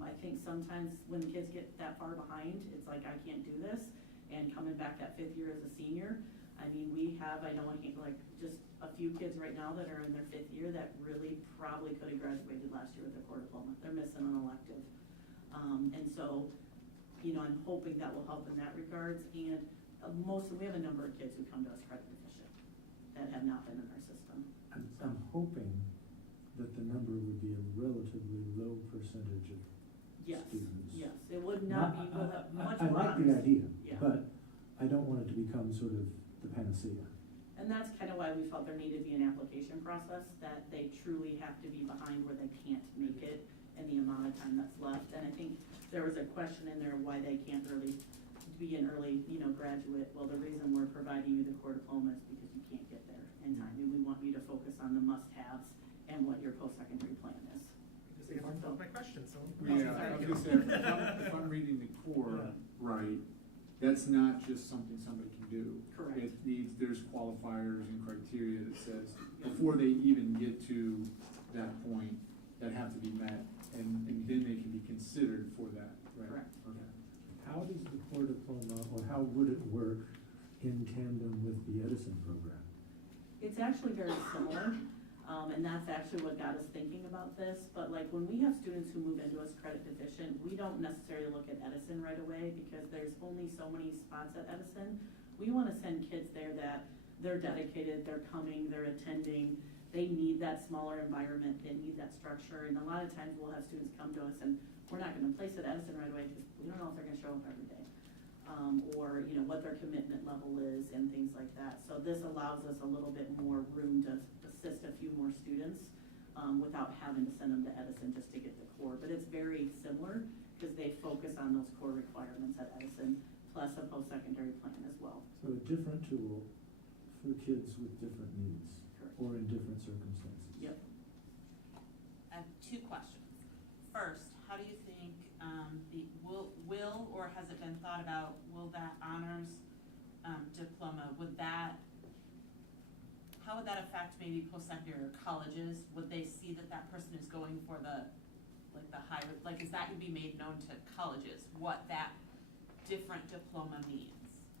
I think sometimes when kids get that far behind, it's like, I can't do this. And coming back that 5th year as a senior, I mean, I know just a few kids right now that are in their 5th year that really probably could have graduated last year with their core diploma. They're missing an elective. And so, I'm hoping that will help in that regards. And we have a number of kids who come to us credit deficient that have not been in our system. I'm hoping that the number would be a relatively low percentage of students. Yes, it would not be, we'll have much I more like the honors. idea, Yeah. but I don't want it to become sort of the panacea. And that's kind of why we felt there needed to be an application process, that they truly have to be behind where they can't make it in the amount of time that's left. And I think there was a question in there why they can't really be an early, graduate. Well, the reason we're providing you the core diploma is because you can't get there in time. And we want you to focus on the must-haves and what your post-secondary plan is. Just answered my question, so. Yeah, I was gonna say, if I'm reading the core right, that's not just something somebody can do. Correct. There's qualifiers and criteria that says, before they even get to that point, that have to be met, and then they can be considered for that, right? Correct. Okay. How does the core diploma, or how would it work in tandem with the Edison program? It's actually very similar, and that's actually what got us thinking about this. But like when we have students who move into us credit deficient, we don't necessarily look at Edison right away, because there's only so many spots at Edison. We want to send kids there that they're dedicated, they're coming, they're attending, they need that smaller environment, they need that structure. And a lot of times we'll have students come to us and we're not going to place at Edison right away because we don't know if they're going to show up every day. or, you know, what their commitment level is and things like that. So this allows us a little bit more room to assist a few more students, without having to send them to Edison just to get the core. But it's very similar, because they focus on those core requirements at Edison, plus a post-secondary plan as well. So a different tool for kids with different needs Correct. or in different circumstances. Yep. I have two questions. First, how do you think will or has it been thought about, will that honors diploma, how would that affect maybe post-secondary or colleges? Would they see that that person is going for the higher, like, is that gonna be made known to colleges, what that different diploma means?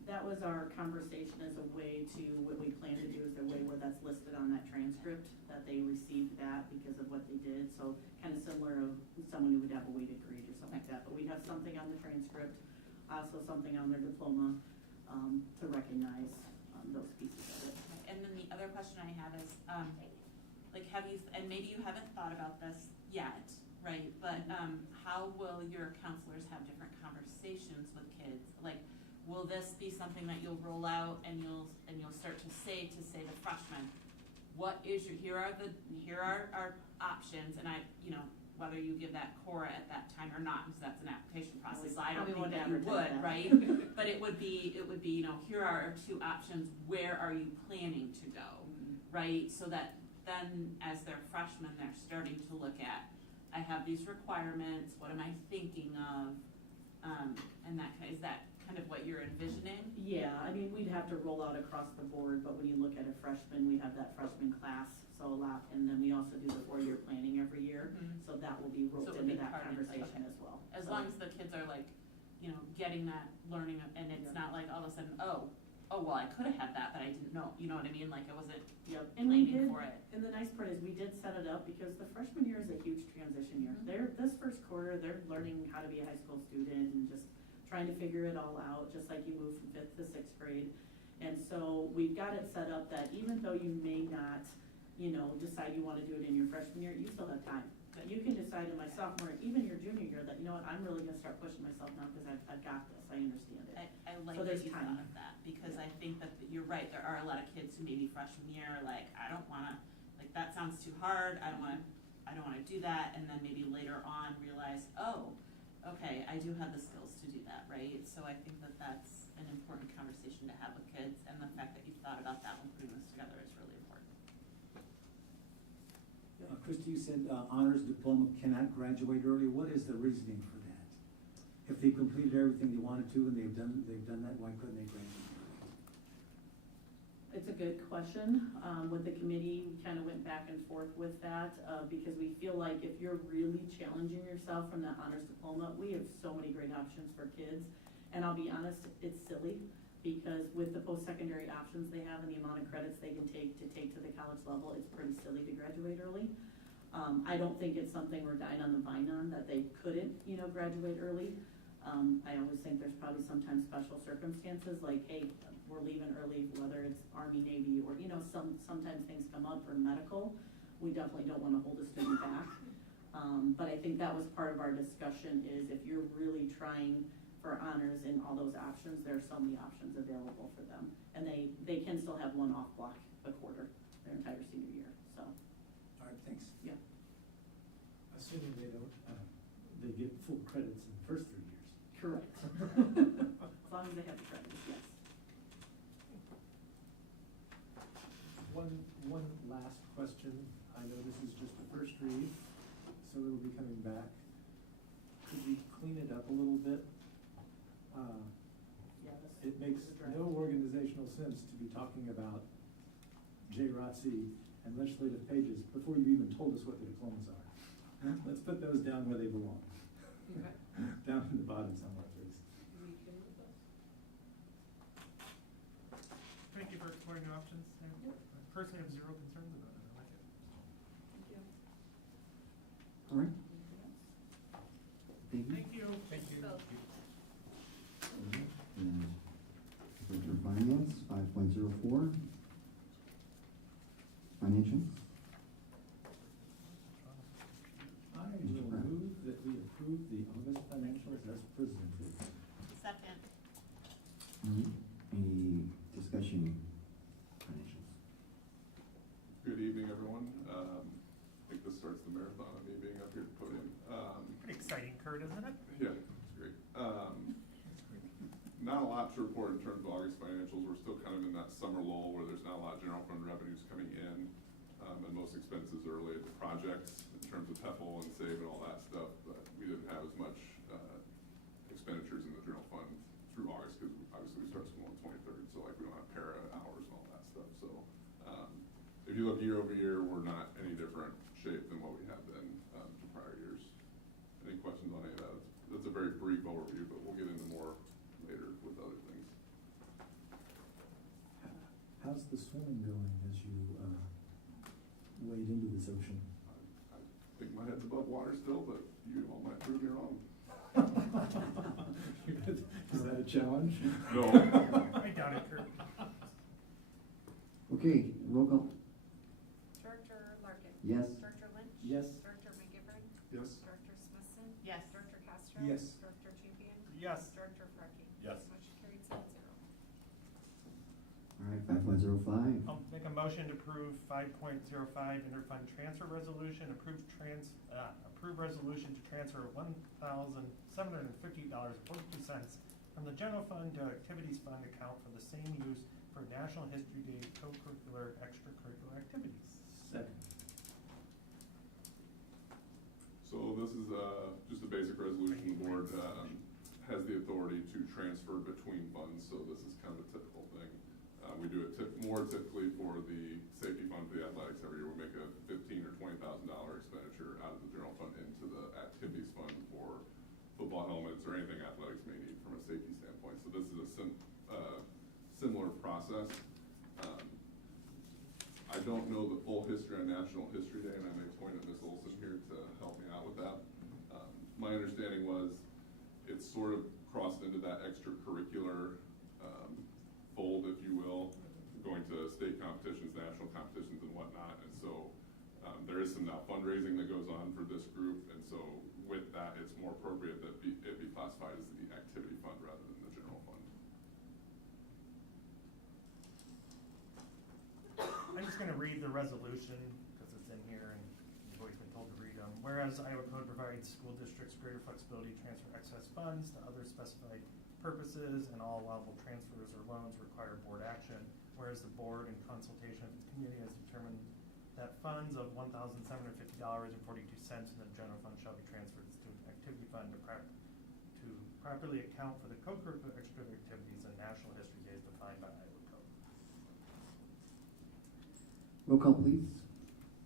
That was our conversation as a way to, what we plan to do is a way where that's listed on that transcript, that they received that because of what they did. So kind of similar of someone who would have a weighted grade or something like that. But we'd have something on the transcript, also something on their diploma, to recognize those pieces of it. And then the other question I have is, like, have you, and maybe you haven't thought about this yet, right? But how will your counselors have different conversations with kids? Like, will this be something that you'll roll out and you'll start to say the freshmen, what is here are our options, and whether you give that core at that time or not, because that's an application process. I don't think that you would, right? But it would be, here are our two options, where are you planning to go, right? So that then as they're freshmen, they're starting to look at, I have these requirements, what am I thinking of? And is that kind of what you're envisioning? Yeah, I mean, we'd have to roll out across the board, but when you look at a freshman, we have that freshman class, so a lot, and then we also do the 4-year planning every year, so that will be rolled So it would into be that part of it, conversation okay. as well. As So- long as the kids are like, getting that learning, and it's not like all of a sudden, oh, well, I could have had that, but I didn't know, you know what I mean? Like, I wasn't Yep, and we planning did, for it. and the nice part is we did set it up because the freshman year is a huge transition year. This first quarter, they're learning how to be a high school student and just trying to figure it all out, just like you move from 5th to 6th grade. And so we've got it set up that even though you may not, decide you want to do it in your freshman year, you still have time. But you can decide in my sophomore, even your junior year, that, I'm really gonna start pushing myself now because I've got this, I understand it. I like So that there's you time. thought of that, because I think that you're right, there are a lot of kids who maybe freshman year are like, I don't wanna, like, that sounds too hard, I don't wanna do that, and then maybe later on realize, oh, okay, I do have the skills to do that, right? So I think that that's an important conversation to have with kids, and the fact that you thought about that when putting this together is really important. Christy, you said honors diploma cannot graduate early. What is the reasoning for that? If they completed everything they wanted to and they've done that, why couldn't they graduate early? It's a good question. With the committee, we kind of went back and forth with that, because we feel like if you're really challenging yourself from that honors diploma, we have so many great options for kids. And I'll be honest, it's silly, because with the post-secondary options they have and the amount of credits they can take to the college level, it's pretty silly to graduate early. I don't think it's something we're dying on the vine on, that they couldn't, graduate early. I always think there's probably sometimes special circumstances, like, hey, we're leaving early, whether it's Army, Navy, or, sometimes things come up for medical. We definitely don't want to hold a student back. But I think that was part of our discussion, is if you're really trying for honors in all those options, there are so many options available for them. And they can still have one off block a quarter, their entire senior year, so. All right, thanks. Yeah. Assuming they don't, they get full credits in the first 3 years. Correct. As long as they have the credits, yes. One last question. I know this is just the first read, so it'll be coming back. Could we clean it up a little bit? Yeah, It makes no organizational sense to be talking about JROTC and legislative pages before you've even told us what the diplomas are. Let's put those down where they belong. Okay. Down in the bottom somewhere, please. Thank you for exploring your options. I personally have zero concerns about it. I like it. Thank you. All right. Thank you. Thank you. Thank you. And Director of Finance, 5.04. Financials. I will move that we approve the August financials as presented. Second. Any discussion financials? Good evening, everyone. I think this starts the marathon of me being up here at the podium. Pretty exciting, Kurt, isn't it? Yeah, it's great. Not a lot to report in terms of August financials. We're still kind of in that summer lull where there's not a lot of general fund revenues coming in. And most expenses are related to projects in terms of PEPAL and SAVE and all that stuff. But we didn't have as much expenditures in the general fund through August because obviously we start school on the 23rd. So like we don't have para hours and all that stuff. So if you look year over year, we're not any different shape than what we have been to prior years. Any questions on any of that? That's a very brief overview, but we'll get into more later with other things. How's the swimming going as you wade into this ocean? I think my head's above water still, but you all might prove me wrong. Is that a challenge? No. I doubt it, Kurt. Okay, roll call. Director Larkin. Yes. Director Lynch. Yes. Director McGivern. Yes. Director Smithson. Yes. Director Castro. Yes. Director Champion. Yes. Director Freckie. Yes. Motion carried 7-0. All right, 5.05. I'll make a motion to approve 5.05 interfund transfer resolution, approve resolution to transfer $1,750.42 from the general fund to activities fund account for the same use for National History Day co-curricular extracurricular activities. Second. So this is just a basic resolution. The board has the authority to transfer between funds, so this is kind of a typical thing. We do it more typically for the safety fund for the athletics every year. We make a $15,000 or $20,000 expenditure out of the general fund into the activities fund for football helmets or anything athletics may need from a safety standpoint. So this is a similar process. I don't know the full history on National History Day, and I may point at Ms. Olson here to help me out with that. My understanding was it's sort of crossed into that extracurricular fold, if you will, going to state competitions, national competitions and whatnot. And so there is some now fundraising that goes on for this group. And so with that, it's more appropriate that it be classified as the activity fund rather than the general fund. I'm just gonna read the resolution because it's in here and you've always been told to read them. Whereas Iowa Code provides school districts greater flexibility to transfer excess funds to other specified purposes, and all allowable transfers or loans require board action. Whereas the board, in consultation with the community, has determined that funds of $1,750.42 in the general fund shall be transferred to an activity fund to properly account for the co-curricular extracurricular activities and National History Day as defined by Iowa Code. Roll call, please.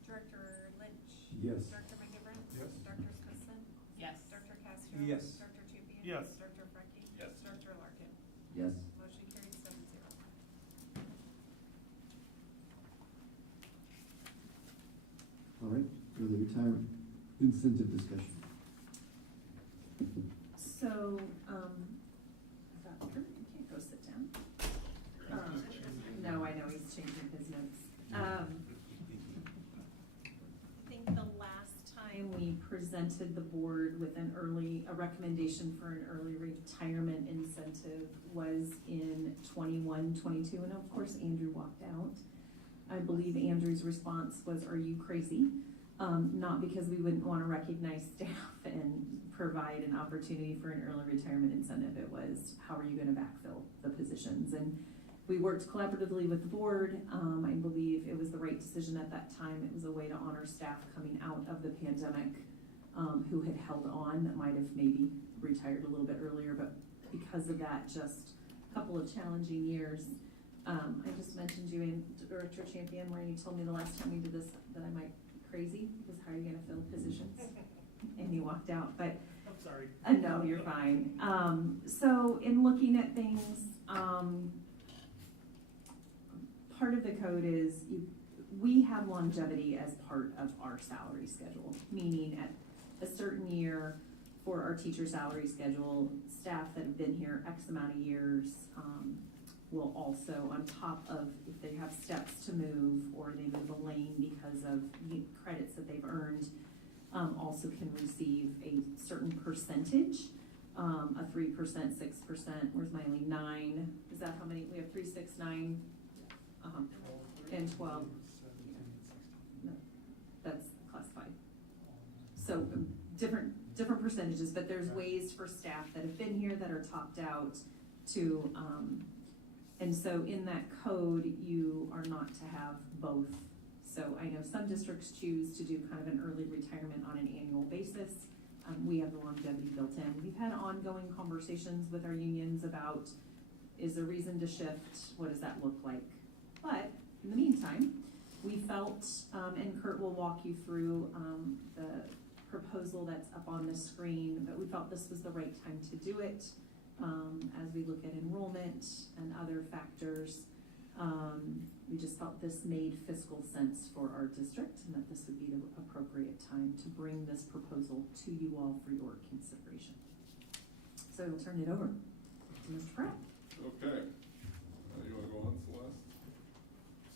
Director Lynch. Yes. Director McGivern. Yes. Director Smithson. Yes. Director Castro. Yes. Director Champion. Yes. Director Freckie. Yes. Director Larkin. Yes. Motion carried 7-0. All right, early retirement incentive discussion. So, Kurt, you can't go sit down. No, I know, he's changing his notes. I think the last time we presented the board with a recommendation for an early retirement incentive was in 21-22, and of course Andrew walked out. I believe Andrew's response was, "Are you crazy?" Not because we wouldn't want to recognize staff and provide an opportunity for an early retirement incentive. It was, how are you going to backfill the positions? And we worked collaboratively with the board. I believe it was the right decision at that time. It was a way to honor staff coming out of the pandemic who had held on, that might have maybe retired a little bit earlier, but because of that, just a couple of challenging years. I just mentioned you in Director Champion where you told me the last time we did this that I might be crazy, was how are you gonna fill positions? And you walked out, but. I'm sorry. No, you're fine. So in looking at things, part of the code is we have longevity as part of our salary schedule, meaning at a certain year for our teacher salary schedule, staff that have been here X amount of years, will also, on top of if they have steps to move or they move a lane because of the credits that they've earned, also can receive a certain percentage a 3%, 6%, where's Miley, 9, is that how many, we have 3, 6, 9? And 12, no, that's classified. So, different percentages, but there's ways for staff that have been here that are topped out to, and so in that code, you are not to have both. So I know some districts choose to do kind of an early retirement on an annual basis. We have the longevity built in. We've had ongoing conversations with our unions about, is there reason to shift? What does that look like? But in the meantime, we felt, and Kurt will walk you through the proposal that's up on the screen, but we felt this was the right time to do it as we look at enrollment and other factors. We just felt this made fiscal sense for our district and that this would be the appropriate time to bring this proposal to you all for your consideration. So I will turn it over to Mr. Pratt. Okay. You want to go on, Celeste?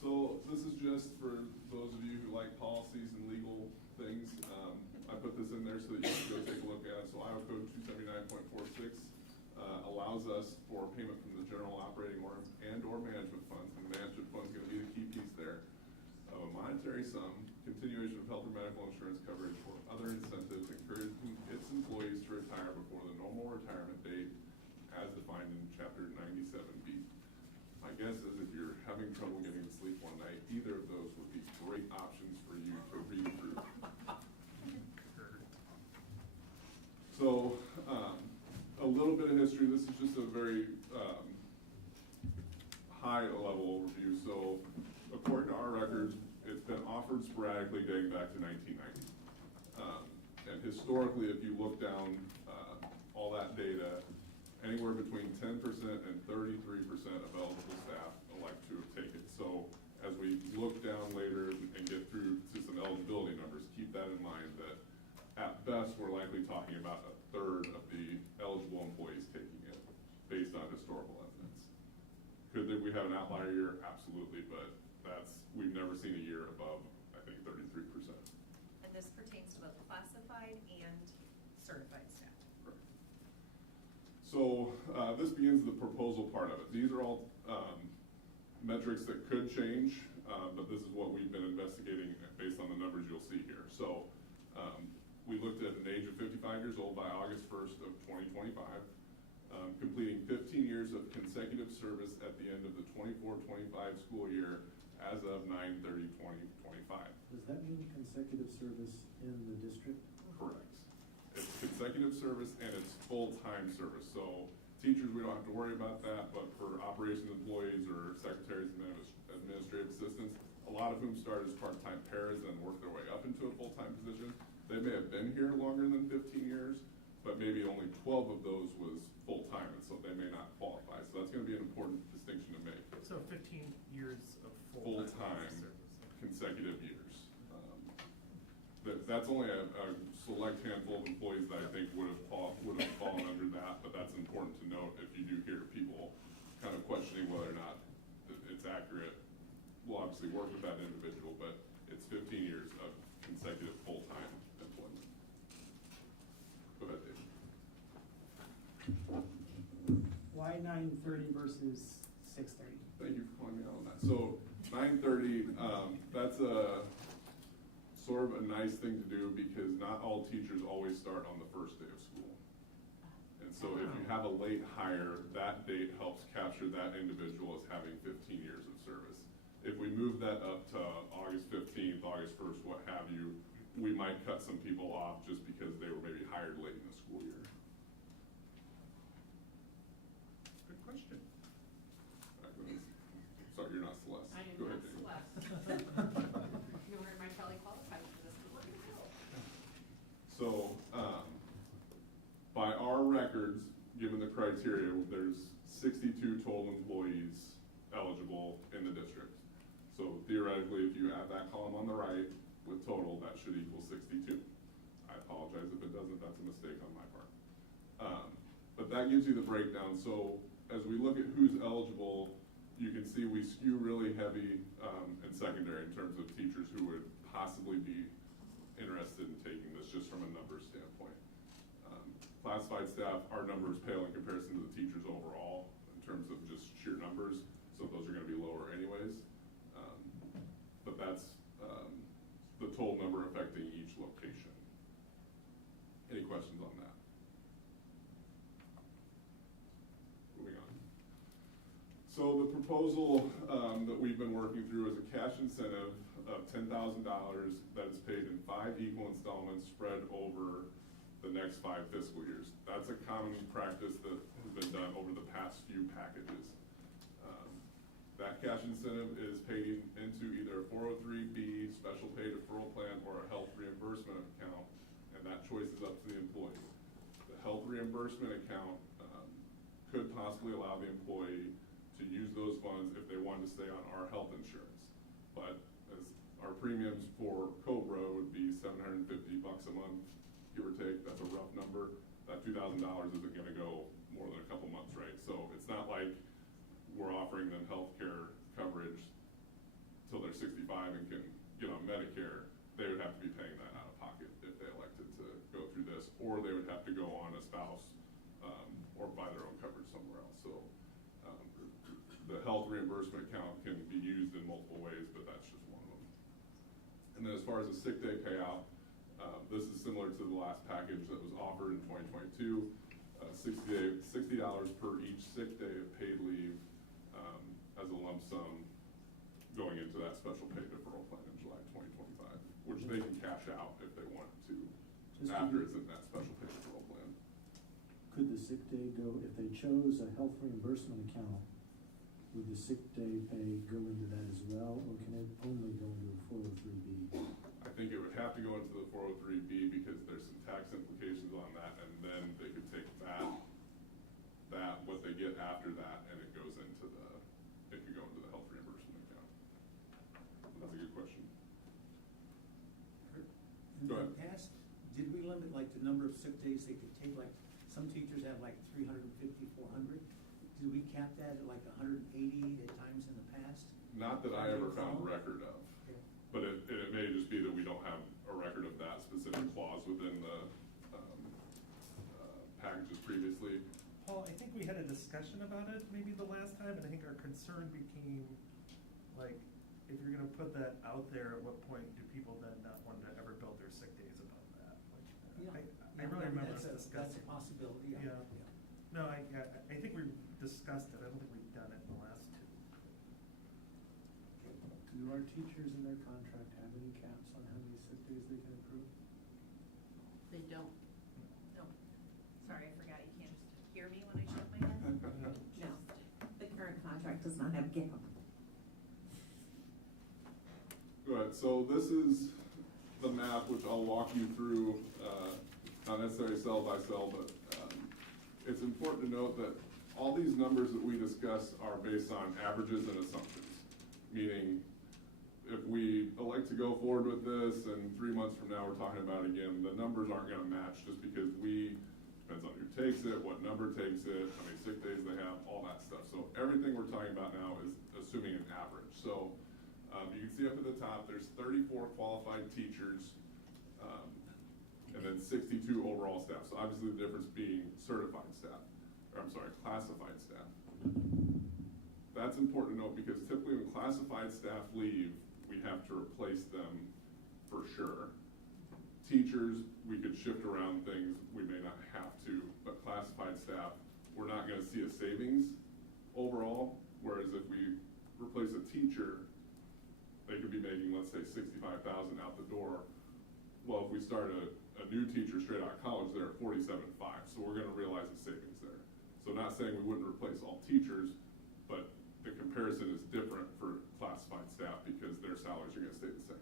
So this is just for those of you who like policies and legal things. I put this in there so that you can go take a look at it. So Iowa Code 279.46 allows us for payment from the general operating or management funds. And the management fund is going to be the key piece there. A monetary sum, continuation of health or medical insurance coverage or other incentives encouraging its employees to retire before the normal retirement date as defined in Chapter 97B. My guess is if you're having trouble getting to sleep one night, either of those would be great options for you to read through. So, a little bit of history. This is just a very high-level overview. So, according to our records, it's been offered sporadically dating back to 1990. And historically, if you look down all that data, anywhere between 10% and 33% of eligible staff elect to take it. So as we look down later and get through to some eligibility numbers, keep that in mind that at best, we're likely talking about a third of the eligible employees taking it based on historical evidence. Could we have an outlier year? Absolutely, but we've never seen a year above, I think, 33%. And this pertains to both classified and certified staff. Correct. So this begins the proposal part of it. These are all metrics that could change, but this is what we've been investigating based on the numbers you'll see here. So we looked at an age of 55 years old by August 1st of 2025, completing 15 years of consecutive service at the end of the 24-25 school year as of 9/30/2025. Does that mean consecutive service in the district? Correct. It's consecutive service and it's full-time service. So teachers, we don't have to worry about that, but for operations employees or secretaries and administrative assistants, a lot of whom start as part-time paras and work their way up into a full-time position. They may have been here longer than 15 years, but maybe only 12 of those was full-time, and so they may not qualify. So that's going to be an important distinction to make. So 15 years of full-time consecutive years. That's only a select handful of employees that I think would have fallen under that, but that's important to note if you do hear people kind of questioning whether or not it's accurate. We'll obviously work with that individual, but it's 15 years of consecutive full-time employment. Go ahead, Dave. Why 9:30 versus 6:30? Thank you for calling me out on that. So 9:30, that's a sort of a nice thing to do because not all teachers always start on the first day of school. And so if you have a late hire, that date helps capture that individual as having 15 years of service. If we move that up to August 15th, August 1st, what have you, we might cut some people off just because they were maybe hired late in the school year. Good question. Sorry, you're not Celeste. I am Go not ahead, Dave. Celeste. Nor am I probably qualified for this, but what do you know? So, by our records, given the criteria, there's 62 total employees eligible in the district. So theoretically, if you add that column on the right with total, that should equal 62. I apologize if it doesn't, that's a mistake on my part. But that gives you the breakdown. So as we look at who's eligible, you can see we skew really heavy in secondary in terms of teachers who would possibly be interested in taking this just from a numbers standpoint. classified staff, our numbers pale in comparison to the teachers overall in terms of just sheer numbers, so those are gonna be lower anyways. But that's the total number affecting each location. Any questions on that? Moving on. So the proposal that we've been working through is a cash incentive of $10,000 that is paid in 5 equal installments spread over the next 5 fiscal years. That's a common practice that has been done over the past few packages. That cash incentive is paid into either a 403B special pay deferral plan or a health reimbursement account, and that choice is up to the employee. The health reimbursement account could possibly allow the employee to use those funds if they wanted to stay on our health insurance. But as our premiums for Cobra would be $750 a month, give or take, that's a rough number. That $2,000 isn't gonna go more than a couple months, right? So it's not like we're offering them health care coverage till they're 65 and can get on Medicare. They would have to be paying that out of pocket if they elected to go through this, or they would have to go on a spouse or buy their own coverage somewhere else. So the health reimbursement account can be used in multiple ways, but that's just one of them. And then as far as the sick day payout, this is similar to the last package that was offered in 2022. $60 per each sick day of paid leave as a lump sum going into that special pay deferral plan in July 2025, which they can cash out if they want to after it's in that special pay deferral plan. Could the sick day go, if they chose a health reimbursement account, would the sick day pay go into that as well, or can it only go into a 403B? I think it would have to go into the 403B because there's some tax implications on that, and then they could take what they get after that, and it goes into it could go into the health reimbursement account. That's a good question. In Go the ahead. past, did we limit like the number of sick days they could take? Like some teachers have like 350, 400. Did we cap that at like 180 at times in the past? Not that I ever found a record of, Okay. but it may just be that we don't have a record of that specific clause within the packages previously. Paul, I think we had a discussion about it maybe the last time, and I think our concern became, like, if you're gonna put that out there, at what point do people then not want to ever build their sick days above that? Like, I really remember us discussing. That's a possibility, Yeah. No, I think we discussed it, I don't think we've done it in the last 2. Do our teachers in their contract have any caps on how many sick days they can accrue? They don't. No, sorry, I forgot, you can't hear me when I shake my head? No, the current contract does not have gap. Go ahead. So this is the map, which I'll walk you through, not necessarily cell by cell, but it's important to note that all these numbers that we discuss are based on averages and assumptions. Meaning, if we elect to go forward with this and 3 months from now we're talking about it again, the numbers aren't gonna match just because depends on who takes it, what number takes it, how many sick days they have, all that stuff. So everything we're talking about now is assuming an average. So you can see up at the top, there's 34 qualified teachers, and then 62 overall staff. So obviously the difference being certified staff, or I'm sorry, classified staff. That's important to note because typically when classified staff leave, we have to replace them for sure. Teachers, we could shift around things, we may not have to, but classified staff, we're not gonna see a savings overall, whereas if we replace a teacher, they could be making, let's say, $65,000 out the door. Well, if we start a new teacher straight out of college, they're at $47,500, so we're gonna realize a savings there. So not saying we wouldn't replace all teachers, but the comparison is different for classified staff because their salaries are gonna stay the same.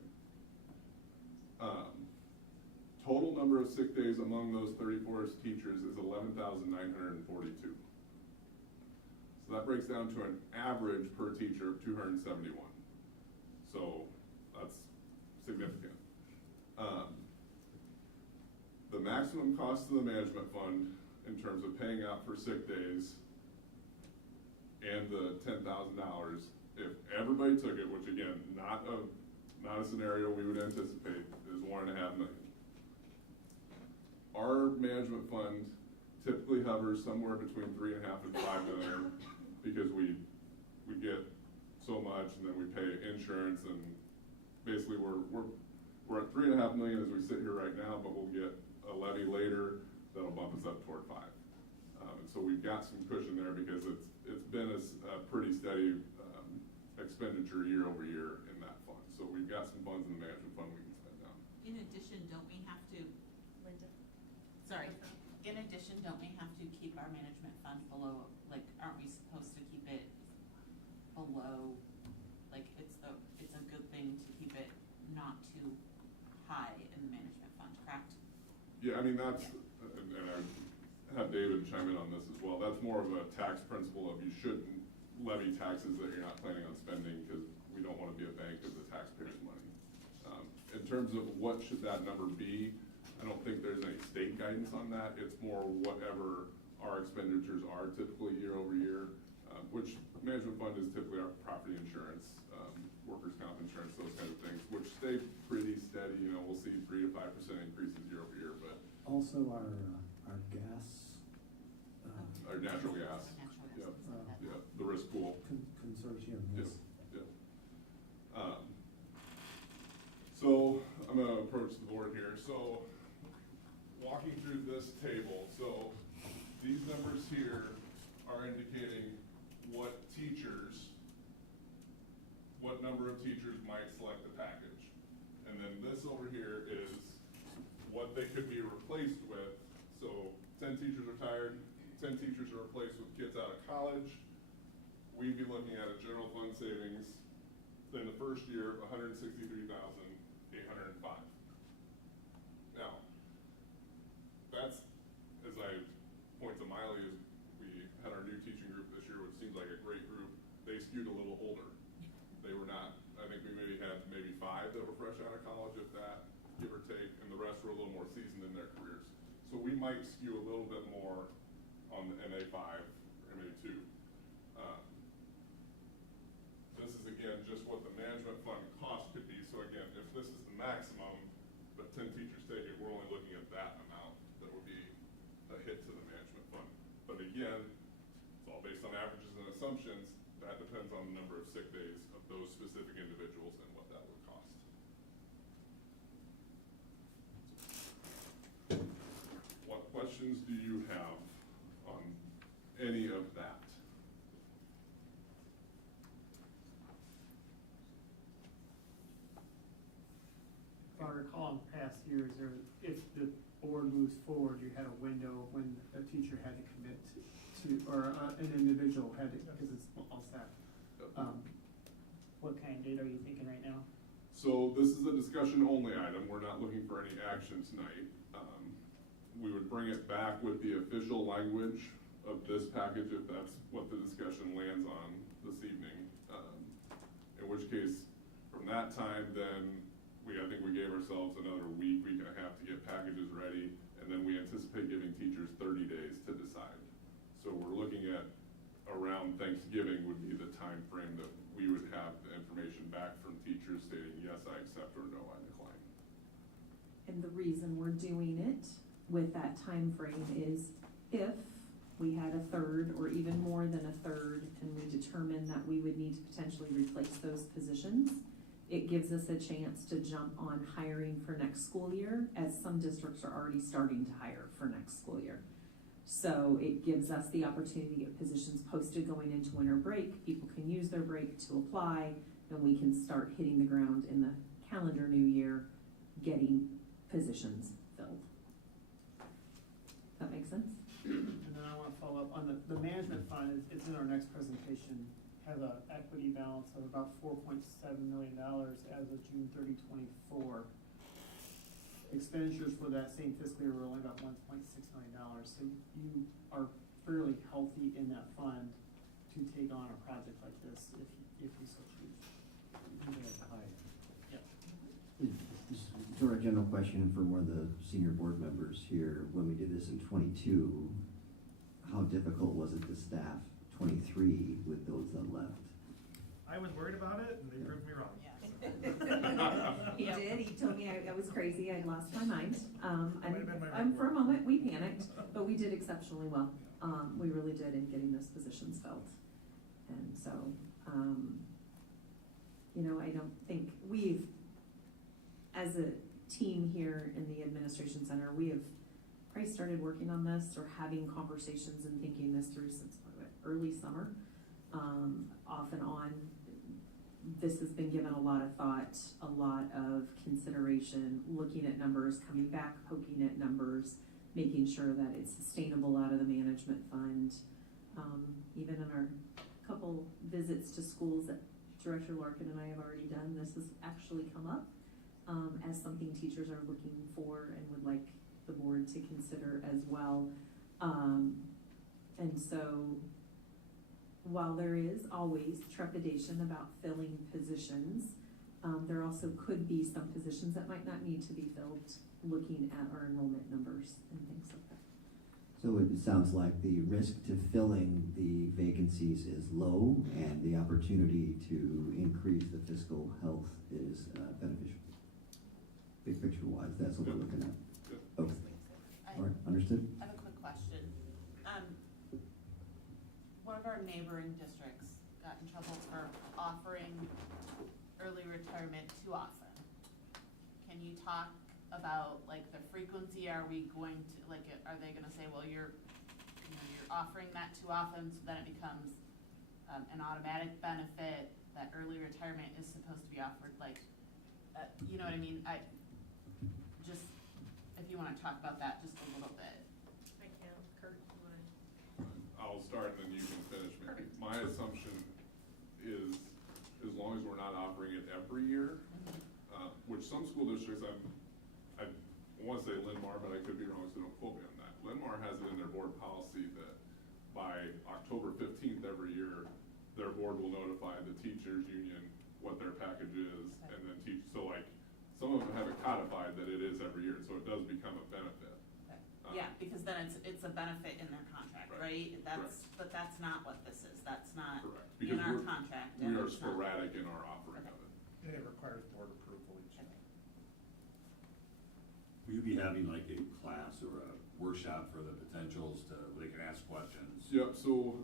Total number of sick days among those 34 teachers is 11,942. So that breaks down to an average per teacher of 271. So that's significant. The maximum cost to the management fund in terms of paying out for sick days and the $10,000, if everybody took it, which again, not a scenario we would anticipate, is $1.5 million. Our management fund typically hovers somewhere between 3.5 and 5 million, because we get so much, and then we pay insurance, and basically we're at 3.5 million as we sit here right now, but we'll get a levy later that'll bump us up toward 5. And so we've got some cushion there, because it's been a pretty steady expenditure year over year in that fund. So we've got some funds in the management fund we can spend down. In addition, don't we have to, Linda? Sorry, in addition, don't we have to keep our management fund below, like, aren't we supposed to keep it below, like, it's a good thing to keep it not too high in the management fund, correct? Yeah, I mean, that's, and I have David chime in on this as well, that's more of a tax principle of you shouldn't levy taxes that you're not planning on spending, because we don't want to be a bank of the taxpayers' money. In terms of what should that number be, I don't think there's any state guidance on that. It's more whatever our expenditures are typically year over year, which management fund is typically our property insurance, workers' comp insurance, those kind of things, which stay pretty steady. You know, we'll see 3 to 5% increases year over year, but Also our gas. our natural gas, yeah, the risk pool. Consortium, Yep, yes. yep. So I'm gonna approach the board here. So walking through this table, so these numbers here are indicating what number of teachers might select the package. And then this over here is what they could be replaced with. So 10 teachers retired, 10 teachers are replaced with kids out of college. We'd be looking at a general fund savings in the first year of $163,805. Now, that's, as I point to Miley, is we had our new teaching group this year, which seems like a great group. They skewed a little older. They were not, I think we had 5 that were fresh out of college, if that, give or take, and the rest were a little more seasoned in their careers. So we might skew a little bit more on the MA5 or MA2. This is again just what the management fund cost could be. So again, if this is the maximum, but 10 teachers take it, we're only looking at that amount. That would be a hit to the management fund. But again, it's all based on averages and assumptions. That depends on the number of sick days of those specific individuals and what that would cost. What questions do you have on any of that? If I recall in past years, if the board moves forward, you had a window when a teacher had to commit to, or an individual had to, because it's all staff. What kind of date are you thinking right now? So this is a discussion only item. We're not looking for any action tonight. We would bring it back with the official language of this package if that's what the discussion lands on this evening. In which case, from that time, then I think we gave ourselves another week and a half to get packages ready, and then we anticipate giving teachers 30 days to decide. So we're looking at around Thanksgiving would be the time frame that we would have the information back from teachers stating, yes, I accept, or no, I decline. And the reason we're doing it with that time frame is if we had a third or even more than a third and we determined that we would need to potentially replace those positions, it gives us a chance to jump on hiring for next school year, as some districts are already starting to hire for next school year. So it gives us the opportunity to get positions posted going into winter break. People can use their break to apply, and we can start hitting the ground in the calendar new year, getting positions filled. That make sense? And then I want to follow up on the management fund. It's in our next presentation. Has an equity balance of about $4.7 million as of June 30, 24. Expenditures for that same fiscal year were only about $1.6 million. So you are fairly healthy in that fund to take on a project like this if you so choose. Yeah. Sort of general question for more of the senior board members here. When we did this in 22, how difficult was it to staff 23 with those that left? I was worried about it, and they proved me wrong. Yeah. He did, he told me I was crazy, I'd lost my mind. Might have been my For a report. moment, we panicked, but we did exceptionally well. We really did in getting those positions filled. And so, you know, I don't think we've, as a team here in the administration center, we have probably started working on this or having conversations and thinking this through since early summer, off and on. This has been given a lot of thought, a lot of consideration, looking at numbers, coming back, poking at numbers, making sure that it's sustainable out of the management fund. Even in our couple visits to schools that Director Larkin and I have already done, this has actually come up as something teachers are looking for and would like the board to consider as well. And so, while there is always trepidation about filling positions, there also could be some positions that might not need to be filled, looking at our enrollment numbers and things like that. So it sounds like the risk to filling the vacancies is low, and the opportunity to increase the fiscal health is beneficial. Big picture wise, that's what we're looking at. Both. All right, understood? I have a quick question. One of our neighboring districts got in trouble for offering early retirement too often. Can you talk about like the frequency? Are we going to, like, are they gonna say, well, you're offering that too often, so then it becomes an automatic benefit, that early retirement is supposed to be offered, like, you know what I mean? Just, if you wanna talk about that just a little bit. I can, Kurt, you wanna? I'll start and then you can finish. My assumption is, as long as we're not offering it every year, which some school districts, I want to say Linn-Mar, but I could be wrong, so don't quote me on that. Linn-Mar has it in their board policy that by October 15th every year, their board will notify the teachers union what their package is, and then so like, some of them have it codified that it is every year, so it does become a benefit. Yeah, because then it's a benefit in their contract, right? But that's not what this is. That's not Correct. in Because our contract. we and are it's not- sporadic in our offering of it. And it requires board approval each year. Will you be having like a class or a workshop for the potentials where they can ask questions? Yep, so,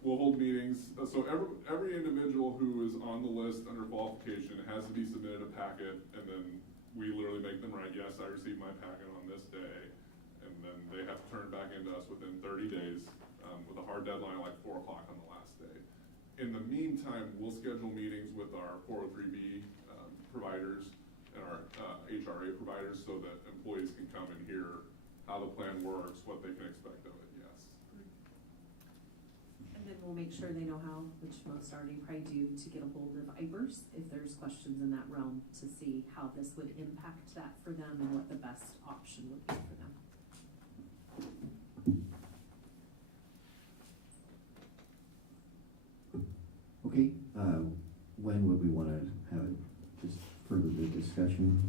we'll hold meetings, so every individual who is on the list under qualification has to be submitted a packet, and then we literally make them write, yes, I received my packet on this day, and then they have to turn back into us within 30 days, with a hard deadline like 4 o'clock on the last day. In the meantime, we'll schedule meetings with our 403B providers and our HRA providers so that employees can come and hear how the plan works, what they can expect of it, yes. And then we'll make sure they know how, which most already probably do, to get a hold of IBERS if there's questions in that realm, to see how this would impact that for them and what the best option would be for them. Okay, when would we want to have it, just further the discussion?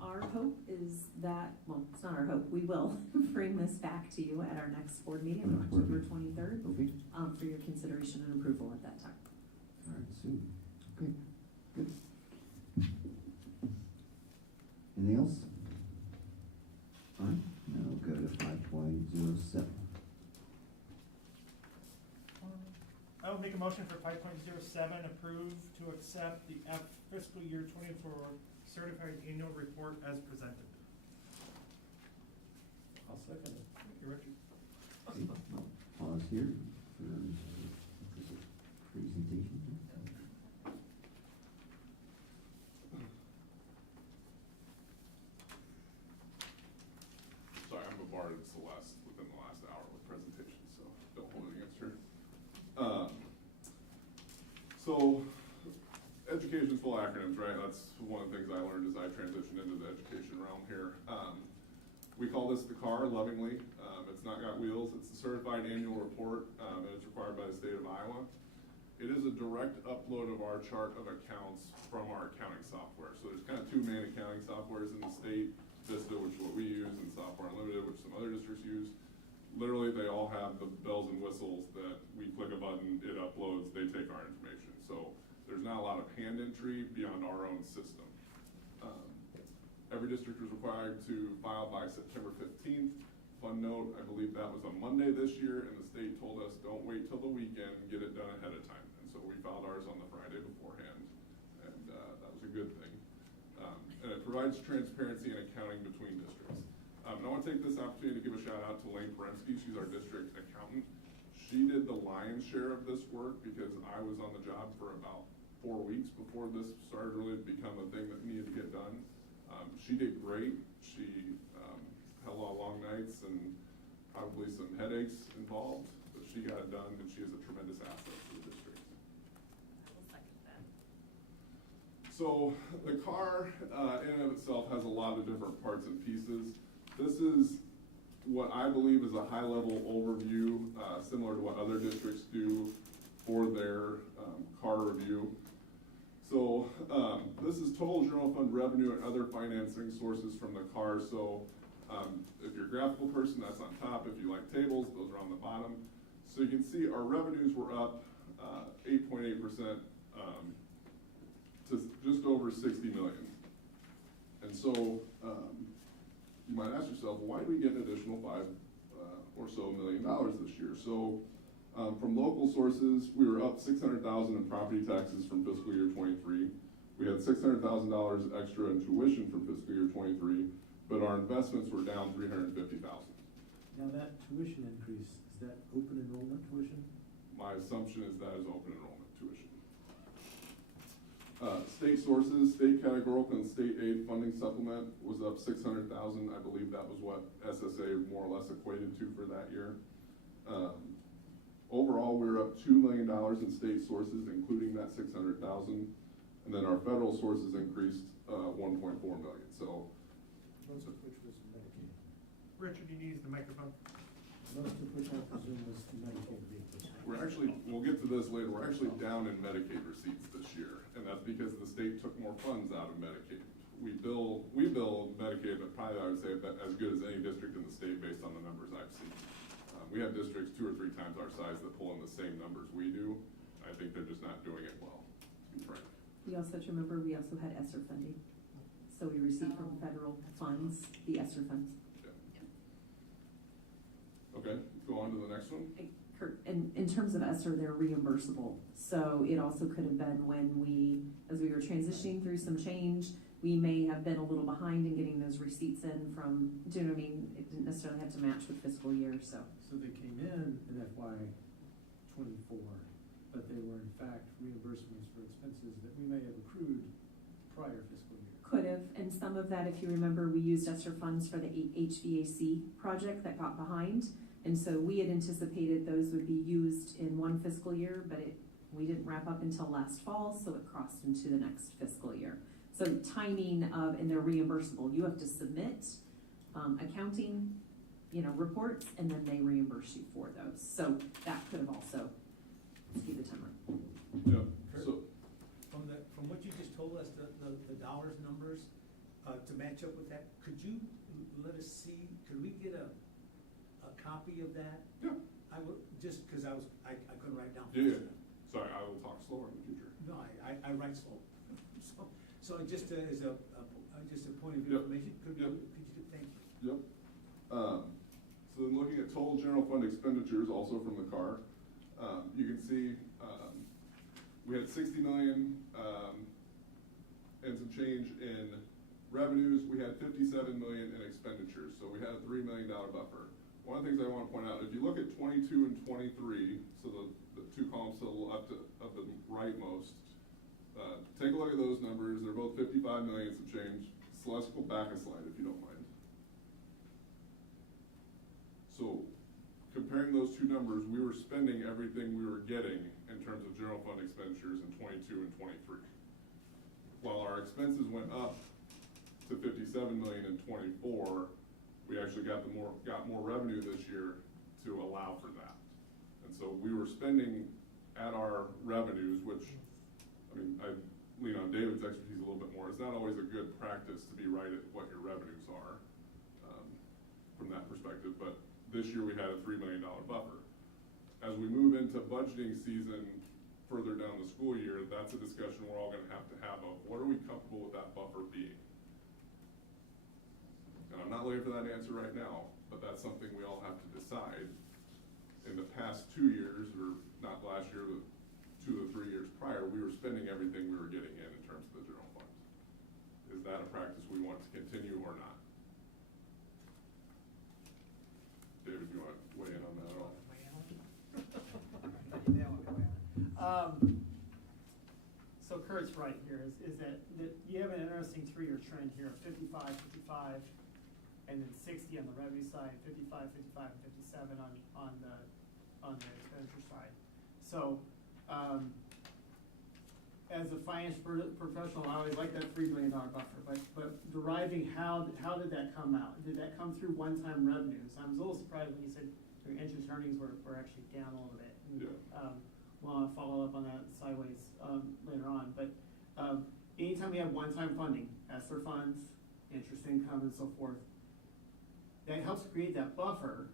Our hope is that, well, it's not our hope, we will bring this back to you at our next board meeting on Next board October meeting. 23rd, Okay, for your consideration and approval at that time. all right, soon. Okay, good. Anything else? All right, now we'll go to 5.07. I will make a motion for 5.07, approve to accept the fiscal year 24 certified annual report as presented. I'll second it. Thank you, Richard. Okay, I'll pause here for presentation. Sorry, I'm bombarded Celeste within the last hour with presentations, so don't hold it against her. So, education's full of acronyms, right? That's one of the things I learned as I transitioned into the education realm here. We call this the CAR lovingly. It's not got wheels. It's a certified annual report, and it's required by the state of Iowa. It is a direct upload of our chart of accounts from our accounting software. So there's kind of two main accounting softwares in the state, Vista, which is what we use, and Software Unlimited, which some other districts use. Literally, they all have the bells and whistles that we click a button, it uploads, they take our information. So there's not a lot of hand entry beyond our own system. Every district was required to file by September 15th. Fun note, I believe that was a Monday this year, and the state told us, don't wait till the weekend, get it done ahead of time. And so we filed ours on the Friday beforehand, and that was a good thing. And it provides transparency and accounting between districts. And I want to take this opportunity to give a shout out to Lane Perensky. She's our district accountant. She did the lion's share of this work because I was on the job for about 4 weeks before this started really to become a thing that needed to get done. She did great. She had a lot of long nights and probably some headaches involved, but she got it done, and she is a tremendous asset to the district. I will second that. So the car in and of itself has a lot of different parts and pieces. This is what I believe is a high-level overview, similar to what other districts do for their car review. So this is total general fund revenue and other financing sources from the car. So if you're a graphical person, that's on top. If you like tables, those are on the bottom. So you can see our revenues were up 8.8% to just over 60 million. And so you might ask yourself, why did we get an additional $5 or so million this year? So from local sources, we were up $600,000 in property taxes from fiscal year 23. We had $600,000 extra in tuition from fiscal year 23, but our investments were down $350,000. Now that tuition increase, is that open enrollment tuition? My assumption is that is open enrollment tuition. State sources, state categorical and state aid funding supplement was up $600,000. I believe that was what SSA more or less equated to for that year. Overall, we were up $2 million in state sources, including that $600,000, and then our federal sources increased $1.4 million. So, Most of which was Medicaid. Richard, you need to use the microphone. Most of which I presume was Medicaid reimbursement. we're actually, we'll get to this later, we're actually down in Medicaid receipts this year, and that's because the state took more funds out of Medicaid. We bill Medicaid, but probably I would say that as good as any district in the state based on the numbers I've seen. We have districts 2 or 3 times our size that pull in the same numbers we do. I think they're just not doing it well, to be frank. We also have to remember, we also had ESSER funding. So we received from federal funds, the ESSER funds. Yeah. Okay, go on to the next one. Kurt, in terms of ESSER, they're reimbursable. So it also could have been when as we were transitioning through some change, we may have been a little behind in getting those receipts in from, do you know what I mean? It didn't necessarily have to match with fiscal year, so. So they came in FY '24, but they were in fact reimbursements for expenses that we may have accrued prior fiscal year. Could have, and some of that, if you remember, we used ESSER funds for the HVAC project that got behind. And so we had anticipated those would be used in one fiscal year, but we didn't wrap up until last fall, so it crossed into the next fiscal year. So timing of, and they're reimbursable. You have to submit accounting, reports, and then they reimburse you for those. So that could have also skewed the timeline. Yeah, so, From what you just told us, the dollars numbers, to match up with that, could you let us see, could we get a copy of that? yeah, I would, just because I couldn't write down. yeah. Sorry, I will talk slower in the future. No, I write slow. So just as a point of Yep. information, could Yep. you, thank you. Yep. So then looking at total general fund expenditures, also from the car, you can see we had 60 million and some change in revenues. We had 57 million in expenditures, so we had a $3 million buffer. One of the things I want to point out, if you look at 22 and 23, so the 2 columns to the left of the rightmost, take a look at those numbers. They're both 55 million some change. So let's go back a slide if you don't mind. So comparing those 2 numbers, we were spending everything we were getting in terms of general fund expenditures in 22 and 23. While our expenses went up to 57 million in 24, we actually got more revenue this year to allow for that. And so we were spending at our revenues, which, I mean, I lean on David's expertise a little bit more. It's not always a good practice to be right at what your revenues are from that perspective, but this year we had a $3 million buffer. As we move into budgeting season further down the school year, that's a discussion we're all gonna have of, what are we comfortable with that buffer being? And I'm not looking for that answer right now, but that's something we all have to decide. In the past 2 years, or not last year, but 2 or 3 years prior, we were spending everything we were getting in terms of the general fund. Is that a practice we want to continue or not? David, you want to weigh in on that at all? So Kurt's right here, is that you have an interesting 3-year trend here of 55, 55, and then 60 on the revenue side, 55, 55, and 57 on the expenditure side. So, as a finance professional, I always like that $3 billion buffer, but deriving how did that come out? Did that come through one-time revenues? I was a little surprised when you said your interest earnings were actually down a little bit. Yeah. Well, I'll follow up on that sideways later on, but anytime we have one-time funding, ESSER funds, interest income, and so forth, that helps create that buffer,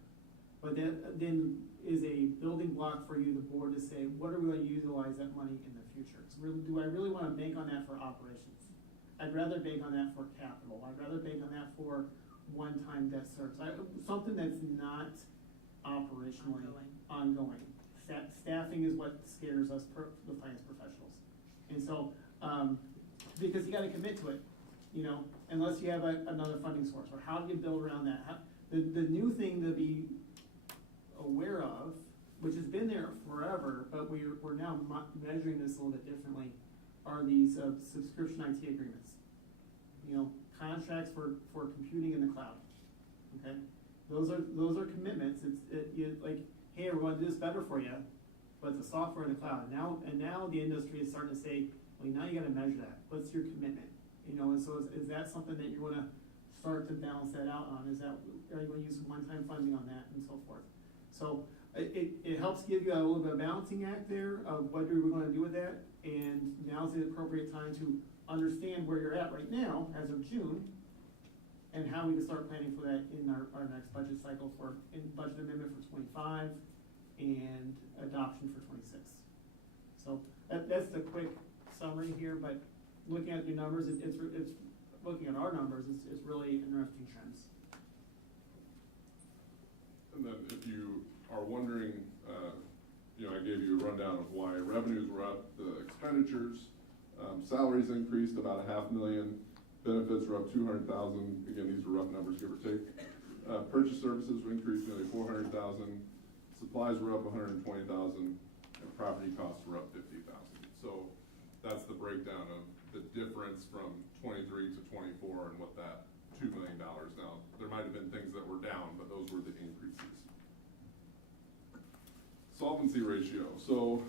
but then is a building block for you, the board, to say, what are we going to utilize that money in the future? Do I really want to bank on that for operations? I'd rather bank on that for capital. I'd rather bank on that for one-time debt service. Something that's not operationally ongoing. Staffing is what scares us, the finance professionals. And so, because you got to commit to it, unless you have another funding source, or how do you build around that? The new thing to be aware of, which has been there forever, but we're now measuring this a little bit differently, are these subscription IT agreements. Contracts for computing in the cloud. Okay, those are commitments. It's like, hey, we're going to do this better for you, but the software in the cloud. And now the industry is starting to say, well, now you got to measure that. What's your commitment? And so is that something that you want to start to balance that out on? Are you going to use some one-time funding on that, and so forth? So it helps give you a little bit of balancing act there of what are we going to do with that, and now's the appropriate time to understand where you're at right now as of June, and how we can start planning for that in our next budget cycle in budget amendment for 25 and adoption for 26. So that's the quick summary here, but looking at your numbers, it's looking at our numbers, it's really interesting trends. And then if you are wondering, I gave you a rundown of why revenues were up, the expenditures, salaries increased about $500,000, benefits were up $200,000. Again, these are rough numbers, give or take. Purchase services increased nearly $400,000, supplies were up $120,000, and property costs were up $50,000. So that's the breakdown of the difference from 23 to 24 and what that $2 million. Now, there might have been things that were down, but those were the increases. Solvency ratio. So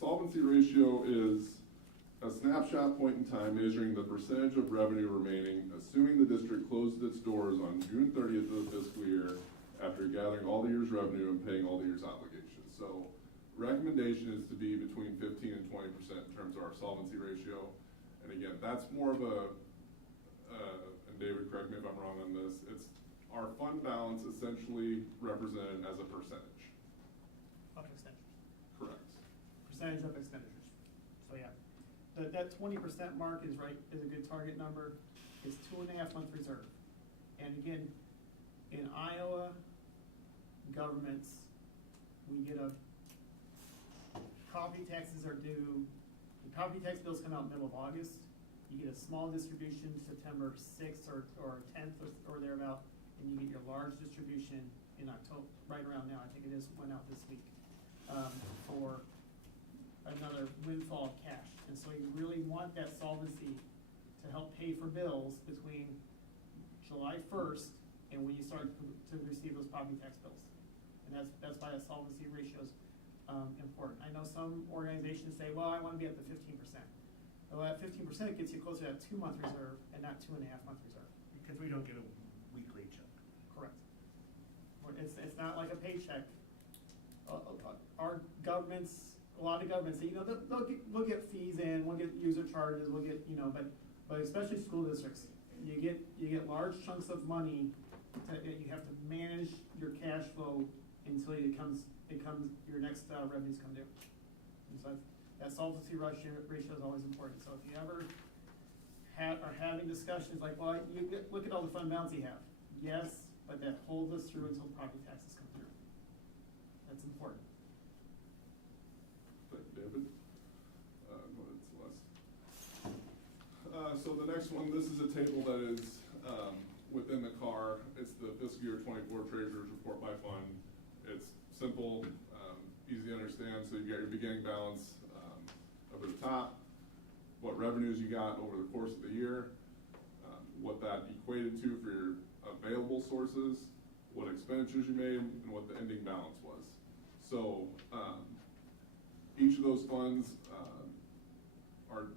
solvency ratio is a snapshot point in time measuring the percentage of revenue remaining, assuming the district closed its doors on June 30th of the fiscal year after gathering all the year's revenue and paying all the year's obligations. So recommendation is to be between 15 and 20% in terms of our solvency ratio. And again, that's more of a, and David, correct me if I'm wrong on this, it's our fund balance essentially represented as a percentage. Of expenditures. Correct. Percentage of expenditures. So yeah, that 20% mark is a good target number. It's 2.5 month reserve. And again, in Iowa governments, we get property taxes are due. The property tax bills come out middle of August. You get a small distribution September 6th or 10th or thereabout, and you get your large distribution in October, right around now. I think it went out this week for another windfall of cash. And so you really want that solvency to help pay for bills between July 1st and when you start to receive those property tax bills. And that's why that solvency ratio is important. I know some organizations say, well, I want to be at the 15%. Well, that 15% gets you closer to that 2 month reserve and not 2.5 month reserve. Because we don't get a weekly check. Correct. It's not like a paycheck. Our governments, a lot of governments say, they'll get fees in, we'll get user charges, we'll get, but especially school districts, you get large chunks of money that you have to manage your cash flow until your next revenues come due. And so that solvency ratio is always important. So if you ever are having discussions like, well, look at all the fund balance you have. Yes, but that holds us through until property taxes come through. That's important. Thank you, David. Go ahead, Celeste. So the next one, this is a table that is within the CAR. It's the fiscal year 24 treasurer's report by fund. It's simple, easy to understand. So you got your beginning balance up at the top, what revenues you got over the course of the year, what that equated to for your available sources, what expenditures you made, and what the ending balance was. So each of those funds are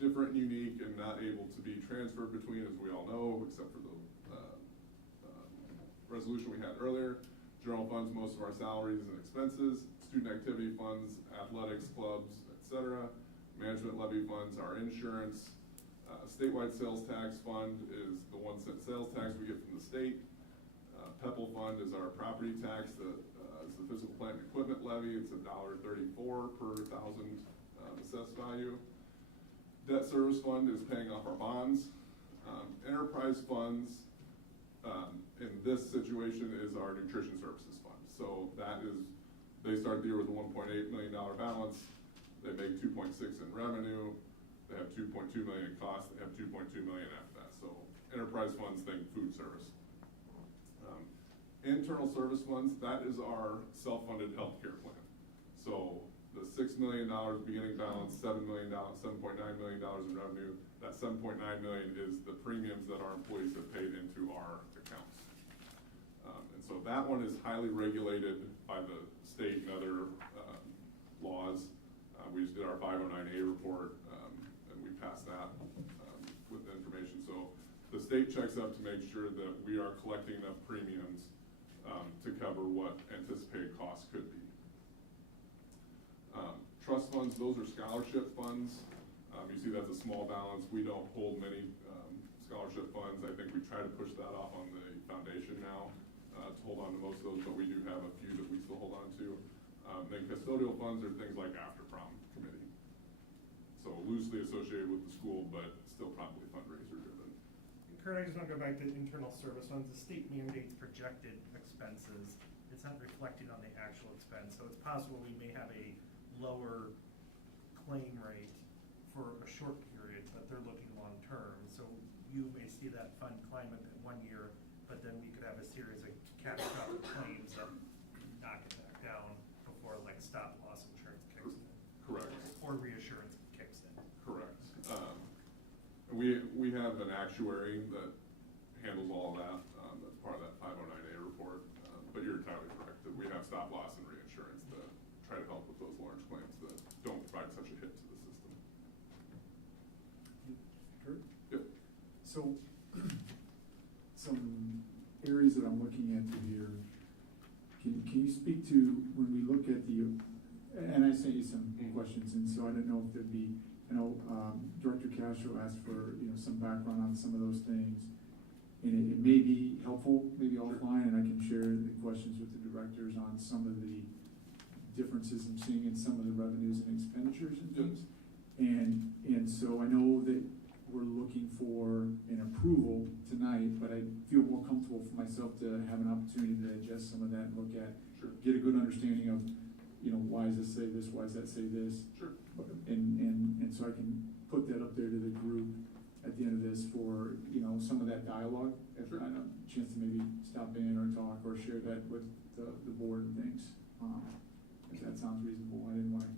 different and unique and not able to be transferred between, as we all know, except for the resolution we had earlier. General funds, most of our salaries and expenses. Student activity funds, athletics, clubs, etc. Management levy funds, our insurance. Statewide sales tax fund is the 1 cent sales tax we get from the state. PEPL fund is our property tax that is the physical plant and equipment levy. It's $1.34 per thousand assessed value. Debt service fund is paying off our bonds. Enterprise funds in this situation is our nutrition services fund. So that is, they start the year with a $1.8 million balance. They make 2.6 in revenue. They have 2.2 million in costs. They have 2.2 million after that. So enterprise funds, think food service. Internal service funds, that is our self-funded healthcare plan. So the $6 million beginning balance, $7.9 million in revenue. That $7.9 million is the premiums that our employees have paid into our accounts. And so that one is highly regulated by the state and other laws. We just did our 509A report, and we passed that with the information. So the state checks up to make sure that we are collecting enough premiums to cover what anticipated costs could be. Trust funds, those are scholarship funds. You see that's a small balance. We don't hold many scholarship funds. I think we try to push that off on the foundation now to hold on to most of those, but we do have a few that we still hold on to. Then custodial funds are things like after prom committee. So loosely associated with the school, but still probably fundraiser driven. Kurt, I just want to go back to internal service funds. The state mandates projected expenses. It's not reflecting on the actual expense. So it's possible we may have a lower claim rate for a short period, but they're looking long term. So you may see that fund climb up in 1 year, but then we could have a series of catastrophic claims that knock it back down before like stop loss insurance kicks in. Correct. Or reassurance kicks in. Correct. We have an actuary that handles all of that. That's part of that 509A report. But you're entirely correct that we have stop loss and reinsurance to try to help with those large claims that don't provide such a hit to the system. Kurt? Yep. So, some areas that I'm looking at here, can you speak to when we look at the, and I sent you some questions, and so I don't know if there'd be, I know Director Castro asked for some background on some of those things, and it may be helpful, maybe offline, and I can share the questions with the directors on some of the differences I'm seeing in some of the revenues and expenditures and things. And so I know that we're looking for an approval tonight, but I feel more comfortable for myself to have an opportunity to digest some of that and look at, get a good understanding of, why does this say this, why does that say this? Sure. And so I can put that up there to the group at the end of this for, some of that dialogue. If I have a chance to maybe stop in or talk or share that with the board and things. If that sounds reasonable, I didn't want to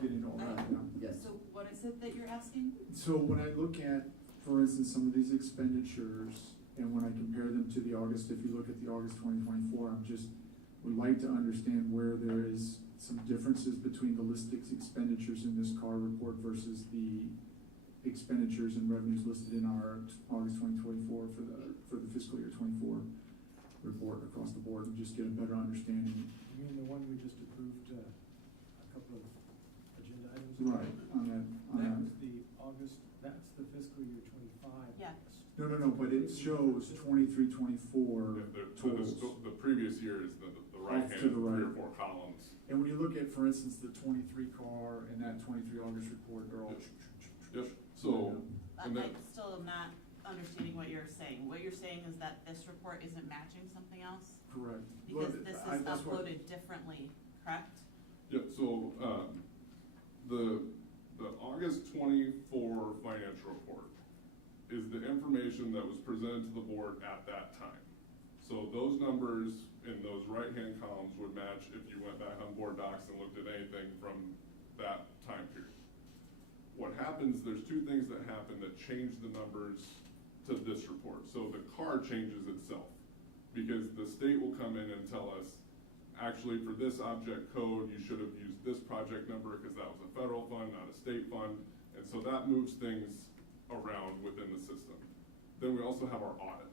get into all that. Yes. So what is it that you're asking? So when I look at, for instance, some of these expenditures, and when I compare them to the August, if you look at the August 2024, would like to understand where there is some differences between the listed expenditures in this CAR report versus the expenditures and revenues listed in our August 2024 for the fiscal year 24 report across the board, and just get a better understanding. You mean the one we just approved a couple of agenda items ago? Right, That was the August, that's the fiscal year 25. Yeah. No, but it shows 23, 24 Yeah, totals. the previous year is the right hand to the 3 or right. 4 columns. And when you look at, for instance, the 23 car and that 23 August report, they're all. Yep, so, and then, I'm still not understanding what you're saying. What you're saying is that this report isn't matching something else? Correct. Because Look, this is that's what- uploaded differently, correct? yep, so, the August 24 financial report is the information that was presented to the board at that time. So those numbers in those right-hand columns would match if you went back on board docs and looked at anything from that time period. What happens, there's 2 things that happen that change the numbers to this report. So the car changes itself, because the state will come in and tell us, actually for this object code, you should have used this project number because that was a federal fund, not a state fund. And so that moves things around within the system. Then we also have our audit.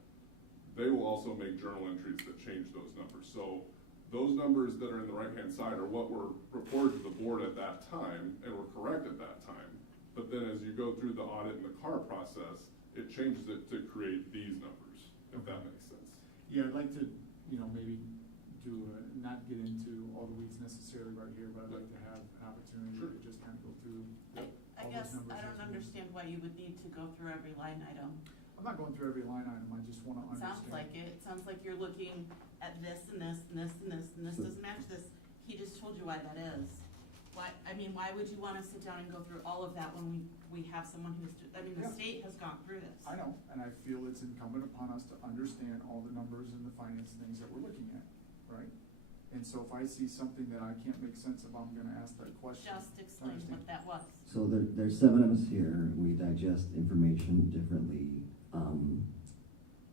They will also make journal entries that change those numbers. So those numbers that are in the right-hand side are what were reported to the board at that time and were correct at that time. But then as you go through the audit and the car process, it changes it to create these numbers, if that makes sense. Yeah, I'd like to, maybe not get into all the weeds necessarily right here, but I'd like to have an opportunity to just kind of go through I all guess those numbers. I don't understand why you would need to go through every line item. I'm not going through every line item, I just wanna understand. Sounds like it. It sounds like you're looking at this and this and this and this and this doesn't match this. He just told you why that is. Why would you wanna sit down and go through all of that when we have someone who's, the Yeah. state has gone through this. I know, and I feel it's incumbent upon us to understand all the numbers and the finance things that we're looking at, right? And so if I see something that I can't make sense of, I'm gonna ask that question. Just explain Understand. what that was. So there's 7 of us here, we digest information differently.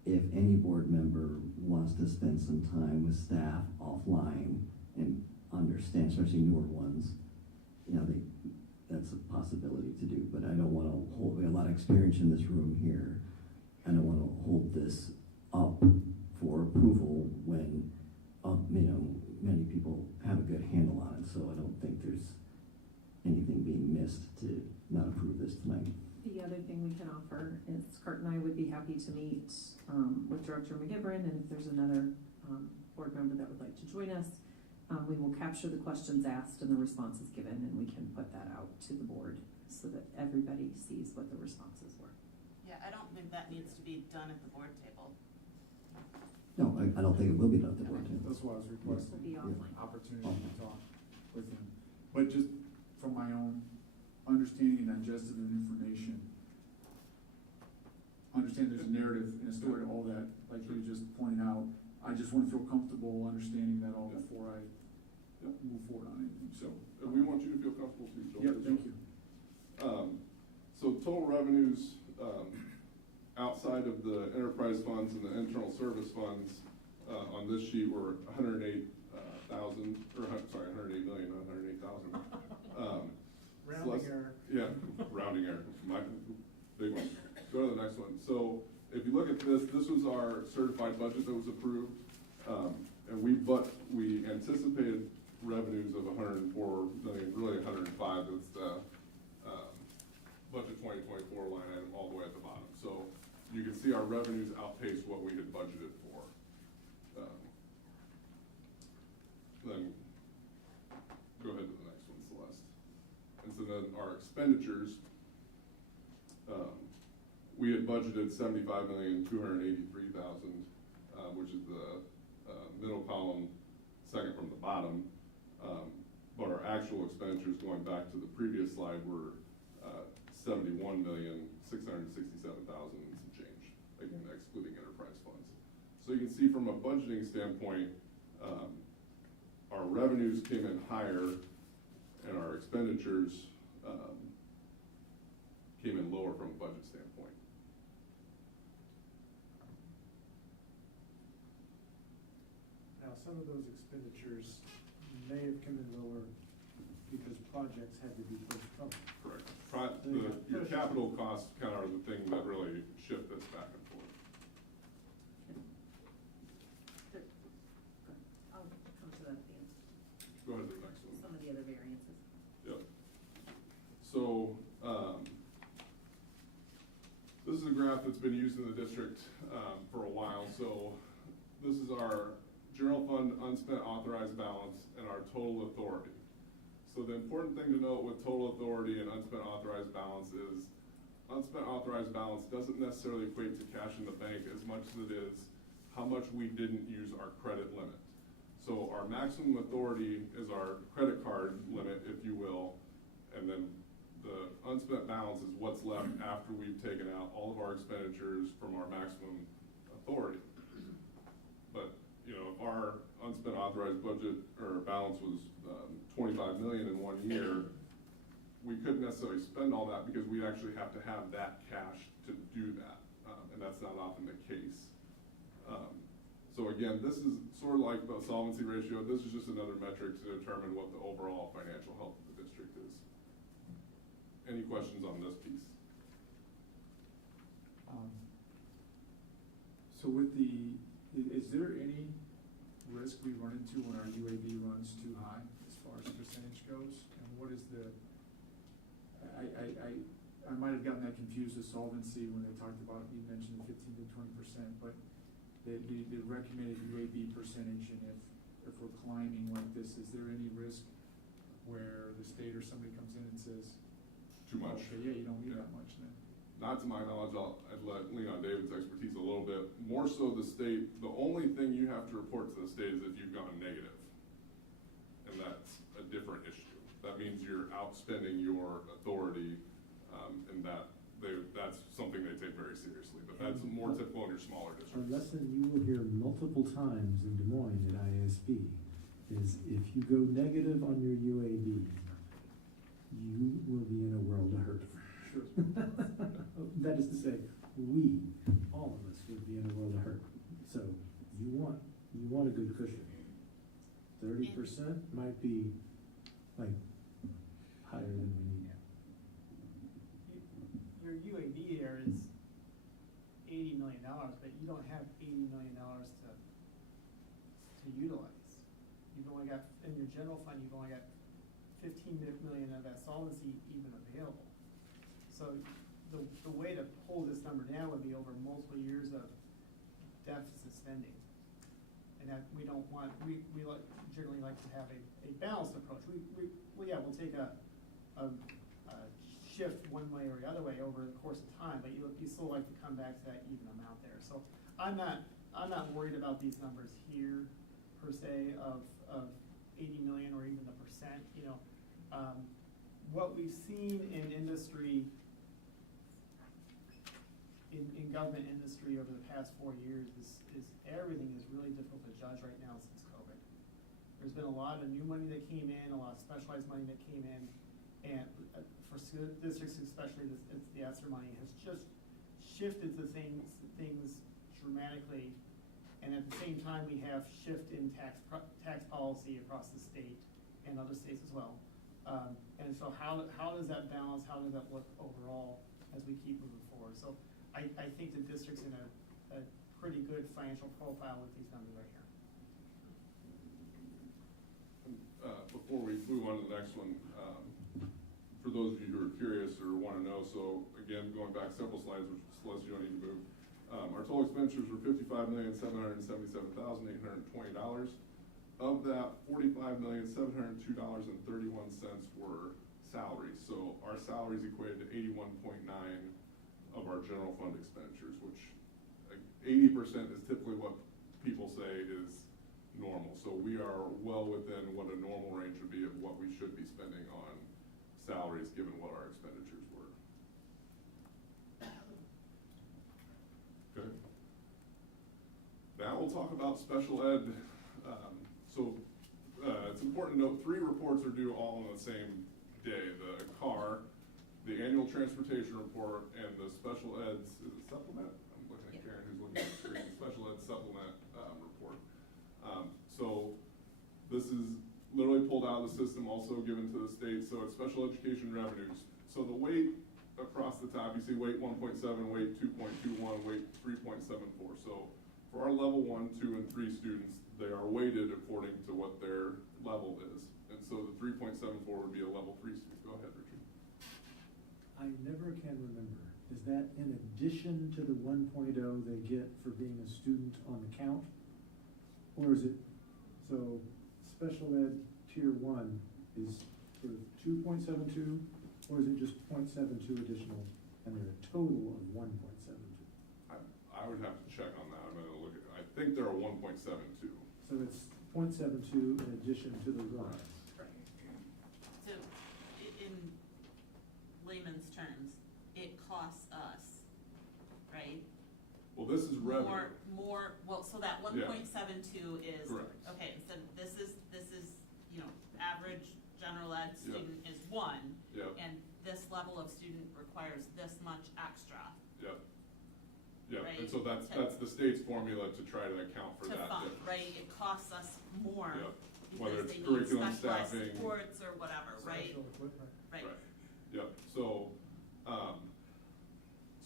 If any board member wants to spend some time with staff offline and understand, especially newer ones, that's a possibility to do, but I don't wanna we have a lot of experience in this room here. I don't wanna hold this up for approval when, many people have a good handle on it, so I don't think there's anything being missed to not approve this tonight. The other thing we can offer is Kurt and I would be happy to meet with Director McGivern, and if there's another board member that would like to join us, we will capture the questions asked and the responses given, and we can put that out to the board so that everybody sees what the responses were. Yeah, I don't think that needs to be done at the board table. No, I don't think it will be done at the board table. That's why I was requesting Will be offline. opportunity to talk with him. But just from my own understanding and digestion of information, understand there's a narrative and a story to all that, like you just pointed out. I just want to feel comfortable understanding that all before I move forward on anything, so. And we want you to feel comfortable too, Joel. Yep, thank you. So total revenues, outside of the enterprise funds and the internal service funds, on this sheet were 108,000, or sorry, 108 million, not 108,000. Rounding error. Yeah, rounding error, my big one. Go to the next one. So if you look at this was our certified budget that was approved, and we anticipated revenues of 104 million, really 105. That's the budget 2024 line item all the way at the bottom. So you can see our revenues outpaced what we had budgeted for. Then go ahead to the next one, Celeste. And so then our expenditures, we had budgeted 75,283,000, which is the middle column, second from the bottom. But our actual expenditures, going back to the previous slide, were 71,667,000 and some change, again excluding enterprise funds. So you can see from a budgeting standpoint, our revenues came in higher and our expenditures came in lower from a budget standpoint. Now, some of those expenditures may have come in lower because projects had to be postponed. Correct. Your capital costs kind of are the thing that really shift this back and forth. I'll come to that at the end. Go ahead to the next one. Some of the other variances. Yep. So, this is a graph that's been used in the district for a while. So this is our general fund unspent authorized balance, and our total authority. So the important thing to note with total authority and unspent authorized balance is unspent authorized balance doesn't necessarily equate to cash in the bank as much as it is how much we didn't use our credit limit. So our maximum authority is our credit card limit, if you will, and then the unspent balance is what's left after we've taken out all of our expenditures from our maximum authority. But, you know, if our unspent authorized budget or balance was 25 million in 1 year, we couldn't necessarily spend all that because we actually have to have that cash to do that, and that's not often the case. So again, this is sort of like the solvency ratio. This is just another metric to determine what the overall financial health of the district is. Any questions on this piece? So with the, is there any risk we run into when our UAB runs too high as far as percentage goes? And what is the, I might have gotten that confused with solvency when they talked about, you mentioned 15 to 20%, but the recommended UAB percentage, and if we're climbing like this, is there any risk where the state or somebody comes in and says, Too much. okay, yeah, you don't need that much then? Not to my knowledge, I'd let lean on David's expertise a little bit. More so the state, the only thing you have to report to the state is if you've gone negative. And that's a different issue. That means you're outspending your authority, and that's something they take very seriously. But that's more typical in your smaller A districts. lesson you will hear multiple times in Des Moines at ISB is if you go negative on your UAB, you will be in a world of hurt. Sure. That is to say, we, all of us, would be in a world of hurt. So you want a good cushion. 30% might be like higher than we need. Your UAB there is $80 million, but you don't have $80 million to utilize. You've only got, in your general fund, you've only got 15 million of that solvency even available. So the way to pull this number down would be over multiple years of deficit spending. And that we don't want, we generally like to have a balanced approach. We'll take a shift one way or the other way over the course of time, but you still like to come back to that even amount there. So I'm not worried about these numbers here per se of 80 million or even the percent, you know. What we've seen in industry, in government industry over the past 4 years is everything is really difficult to judge right now since COVID. There's been a lot of new money that came in, a lot of specialized money that came in, and for districts especially, the ESSER money has just shifted the things dramatically. And at the same time, we have shift in tax policy across the state and other states as well. And so how does that balance? How does that look overall as we keep moving forward? So I think the district's in a pretty good financial profile with these numbers right here. Before we move on to the next one, for those of you who are curious or want to know, so again, going back several slides, which Celeste, you don't need to move. Our total expenditures were $55,777,820. Of that, $45,702.31 were salaries. So our salaries equated to 81.9 of our general fund expenditures, which 80% is typically what people say is normal. So we are well within what a normal range would be of what we should be spending on salaries given what our expenditures were. Good. Now we'll talk about special ed. It's important to note 3 reports are due all on the same day. The CAR, the annual transportation report, and the special ed's, is it supplement? I'm looking at Karen who's looking at the screen. Special ed supplement report. So this is literally pulled out of the system, also given to the state. So it's special education revenues. So the weight across the top, you see weight 1.7, weight 2.21, weight 3.74. So for our level 1, 2, and 3 students, they are weighted according to what their level is. And so the 3.74 would be a level 3 student. Go ahead, Richard. I never can remember. Is that in addition to the 1.0 they get for being a student on the count? Or is it So special ed tier 1 is sort of 2.72, or is it just 0.72 additional, and then a total of 1.72? I would have to check on that. I'm gonna look at, I think there are 1.72. So it's 0.72 in addition to the 1. So, in layman's terms, it costs us, right? Well, this is revenue. Well, so that Yeah. 1.72 is, Correct. okay, so this is, you know, average general ed Yep. student is 1. Yep. And this level of student requires this much extra Yep. Yep, and Right. so that's the state's formula to try to account for to that fund, difference. right? It costs us more Yep. Whether because it's they need curriculum, specialized staffing. supports or whatever, right? Special equipment. Right. Yep, so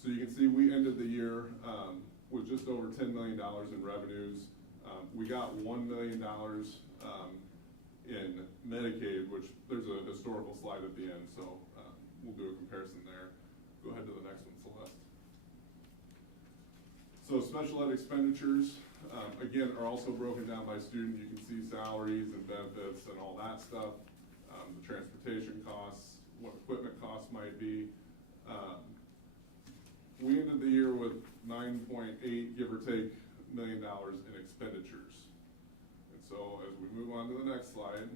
you can see we ended the year, with just over $10 million in revenues. We got $1 million, in Medicaid, which there's a historical slide at the end, so, we'll do a comparison there. Go ahead to the next one, Celeste. So special ed expenditures, again, are also broken down by student. You can see salaries and benefits and all that stuff, the transportation costs, what equipment costs might be. We ended the year with 9.8, give or take, $1 million in expenditures. And so as we move on to the next slide,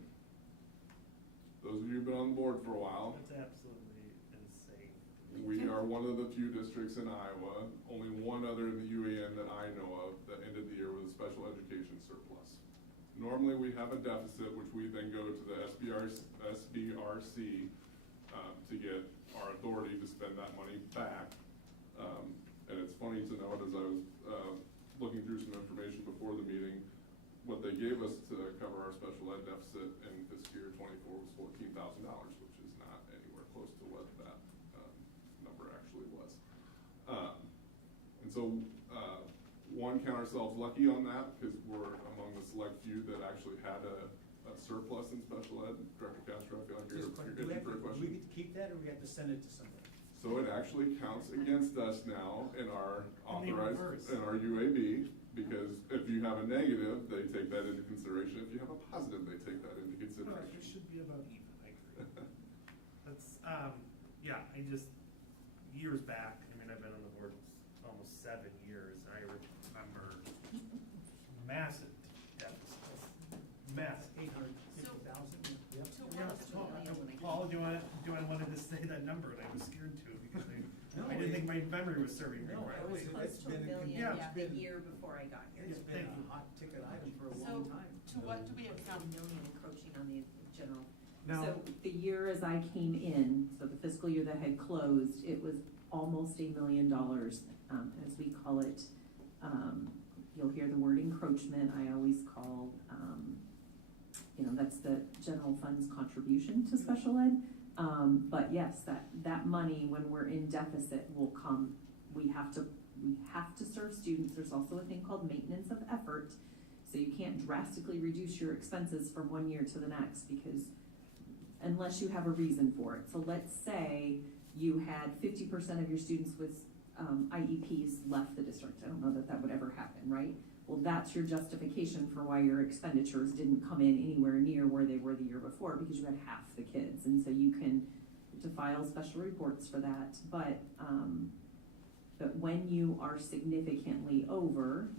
those of you who've been on the board for a while, That's absolutely insane. we are one of the few districts in Iowa, only one other in the UAN that I know of, that ended the year with a special education surplus. Normally, we have a deficit, which we then go to the SBRC to get our authority to spend that money back. And it's funny to note, as I was looking through some information before the meeting, what they gave us to cover our special ed deficit in fiscal year '24 was $14,000, which is not anywhere close to what that number actually was. And so, one, count ourselves lucky on that, because we're among the select few that actually had a surplus in special ed. Director Castro, I feel like you're itching for a question. Do we get to keep that, or we have to send it to somebody? So it actually counts against us now in our In the authorized, reverse. in our UAB, because if you have a negative, they take that into consideration. If you have a positive, they take that into No, consideration. it should be about even, I agree. That's, yeah, I just, years back, I mean, I've been on the board almost 7 years, and I remember massive deficits, massive. 850,000? Yep. So Yeah, what was the Paul, do I wanted to say that number, and I was scared to, because I didn't think my memory was serving me No, right. it was Close to $1 million, Yeah. yeah, the year before I got here. It's been Thank you. a hot ticket item for a So, long time. to what do we It's account? $1 million encroaching on the general. Now, So the year as I came in, so the fiscal year that had closed, it was almost $1 million, as we call it. You'll hear the word encroachment. I always call, that's the general fund's contribution to special ed. But yes, that money, when we're in deficit, will come. We have to serve students. There's also a thing called maintenance of effort. So you can't drastically reduce your expenses from one year to the next, because unless you have a reason for it. So let's say you had 50% of your students with IEPs left the district. I don't know that would ever happen, right? Well, that's your justification for why your expenditures didn't come in anywhere near where they were the year before, because you had half the kids. And so you can to file special reports for that. But when you are significantly over,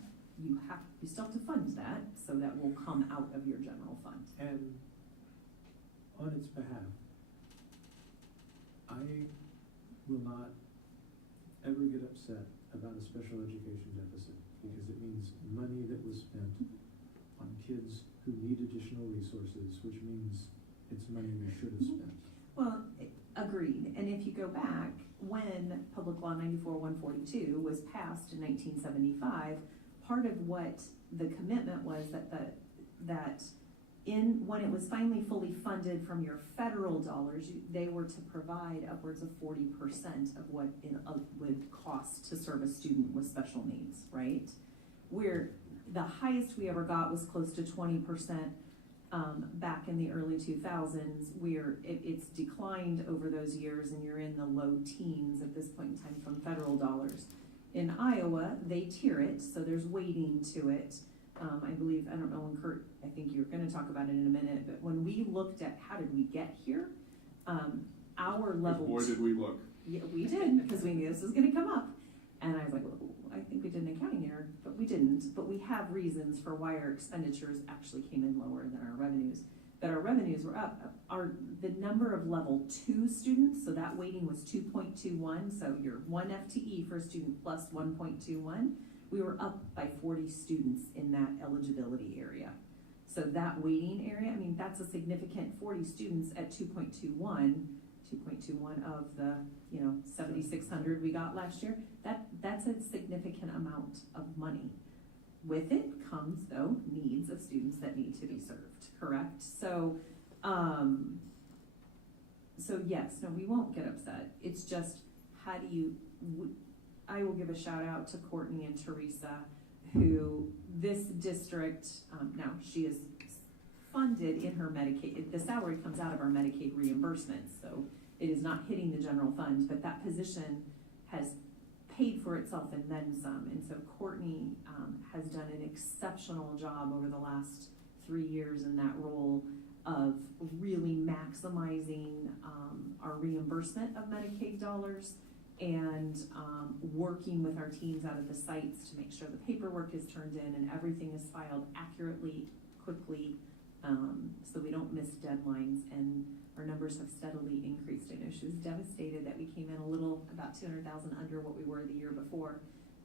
you still have to fund that, so that will come out of your general fund. And on its behalf, I will not ever get upset about a special education deficit, because it means money that was spent on kids who need additional resources, which means it's money we should have spent. Well, agreed. And if you go back, when Public Law 94-142 was passed in 1975, part of what the commitment was that when it was finally fully funded from your federal dollars, they were to provide upwards of 40% of what it would cost to serve a student with special needs, right? Where the highest we ever got was close to 20% back in the early 2000s, where it's declined over those years, and you're in the low teens at this point in time from federal dollars. In Iowa, they tier it, so there's weighting to it. I believe, I don't know when Kurt, I think you're gonna talk about it in a minute, but when we looked at how did we get here, our level. Boy, did we look. Yeah, we did, because we knew this was gonna come up. And I was like, well, I think we did an accounting error, but we didn't. But we have reasons for why our expenditures actually came in lower than our revenues. But our revenues were up. The number of level 2 students, so that weighting was 2.21, so your 1 FTE for a student plus 1.21, we were up by 40 students in that eligibility area. So that weighting area, I mean, that's a significant 40 students at 2.21 of the, 7,600 we got last year. That's a significant amount of money. With it comes, though, needs of students that need to be served, correct? So yes, no, we won't get upset. It's just, how do you, I will give a shout out to Courtney and Teresa, who this district, now she is funded in her Medicaid, the salary comes out of our Medicaid reimbursements, so it is not hitting the general fund, but that position has paid for itself and then some. And so Courtney has done an exceptional job over the last 3 years in that role of really maximizing our reimbursement of Medicaid dollars and working with our teams out of the sites to make sure the paperwork is turned in and everything is filed accurately, quickly, so we don't miss deadlines, and our numbers have steadily increased. I know she was devastated that we came in a little, about 200,000 under what we were the year before,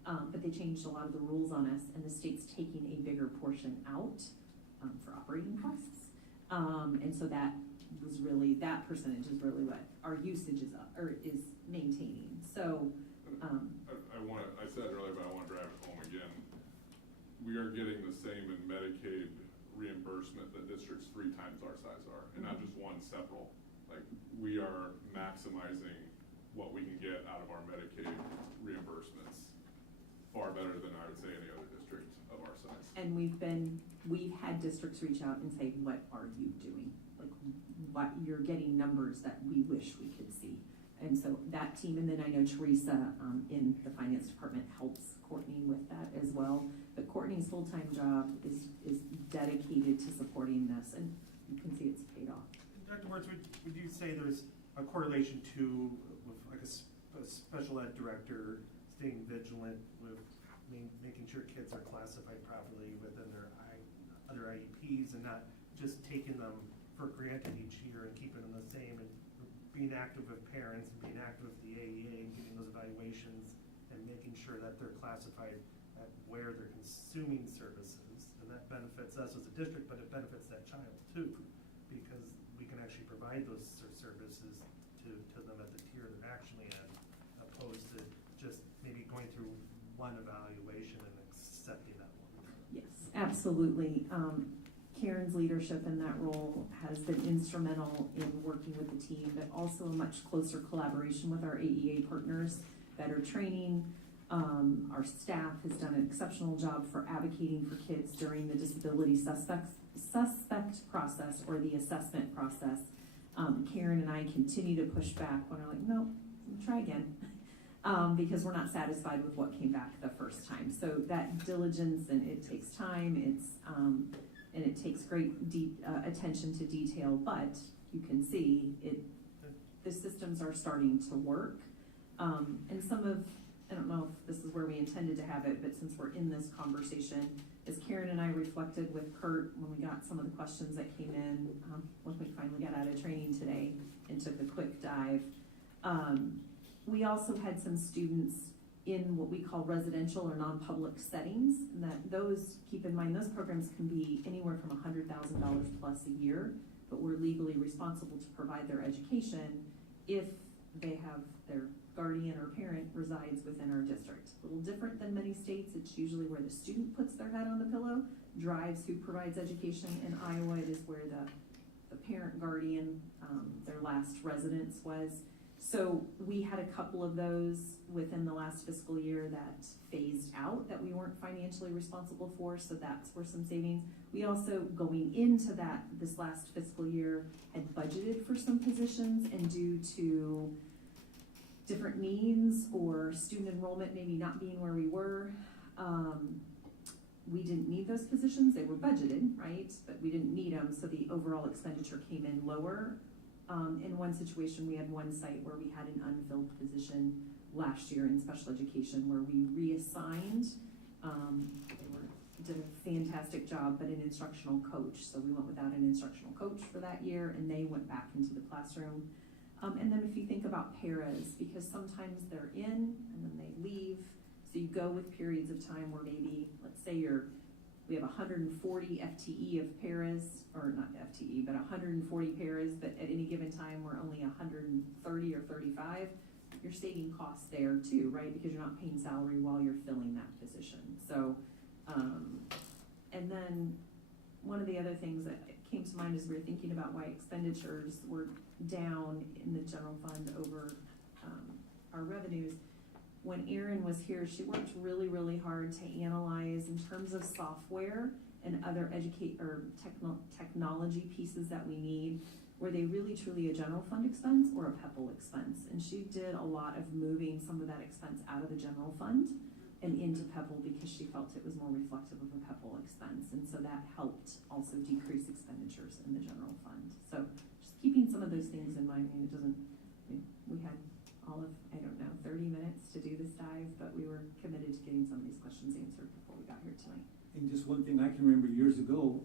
but they changed a lot of the rules on us, and the state's taking a bigger portion out for operating costs, and so that percentage is really what our usage is up, or is maintaining. So I said earlier, but I want to drive it home again. We are getting the same in Medicaid reimbursement that districts 3 times our size are, and not just one, several. Like, we are maximizing what we can get out of our Medicaid reimbursements far better than I would say any other district of our size. And we've had districts reach out and say, what are you doing? Like, what, you're getting numbers that we wish we could see. And so that team, and then I know Teresa in the finance department helps Courtney with that as well. But Courtney's full-time job is dedicated to supporting this, and you can see it's paid off. Dr. Wertz, would you say there's a correlation to, with like a special ed director staying vigilant with making sure kids are classified properly within their other IEPs and not just taking them for granted each year and keeping them the same, and being active with parents and being active with the AEA and getting those evaluations and making sure that they're classified at where they're consuming services, and that benefits us as a district, but it benefits that child too, because we can actually provide those services to them at the tier they're actually in, opposed to just maybe going through one evaluation and accepting that one. Yes, absolutely. Karen's leadership in that role has been instrumental in working with the team, but also a much closer collaboration with our AEA partners, better training. Our staff has done an exceptional job for advocating for kids during the disability suspect process or the assessment process. Karen and I continue to push back when we're like, no, try again, because we're not satisfied with what came back the first time. So that diligence, and it takes time, and it takes great attention to detail, but you can see the systems are starting to work. And I don't know if this is where we intended to have it, but since we're in this conversation, as Karen and I reflected with Kurt when we got some of the questions that came in, when we finally got out of training today and took a quick dive, we also had some students in what we call residential or non-public settings, and that those, keep in mind, those programs can be anywhere from $100,000 plus a year, but we're legally responsible to provide their education if they have their guardian or parent resides within our district. A little different than many states. It's usually where the student puts their head on the pillow, drives who provides education. In Iowa, it is where the parent guardian, their last residence was. So we had a couple of those within the last fiscal year that phased out, that we weren't financially responsible for, so that's where some savings. We also, going into this last fiscal year, had budgeted for some positions, and due to different needs or student enrollment maybe not being where we were, we didn't need those positions, they were budgeted, right? But we didn't need them, so the overall expenditure came in lower. In one situation, we had one site where we had an unfilled position last year in special education where we reassigned, did a fantastic job, but an instructional coach. So we went without an instructional coach for that year, and they went back into the classroom. And then if you think about paras, because sometimes they're in and then they leave, so you go with periods of time where maybe, let's say we have 140 FTE of paras, or not FTE, but 140 paras, but at any given time we're only 130 or 35, you're saving costs there too, right? Because you're not paying salary while you're filling that position. So, and then one of the other things that came to mind as we were thinking about why expenditures were down in the general fund over our revenues. When Erin was here, she worked really, really hard to analyze in terms of software and other technology pieces that we need. Were they really truly a general fund expense or a PEPAL expense? And she did a lot of moving some of that expense out of the general fund and into PEPAL because she felt it was more reflective of a PEPAL expense. And so that helped also decrease expenditures in the general fund. So just keeping some of those things in mind. I mean, we had all of, 30 minutes to do this dive, but we were committed to getting some of these questions answered before we got here tonight. And just one thing I can remember years ago,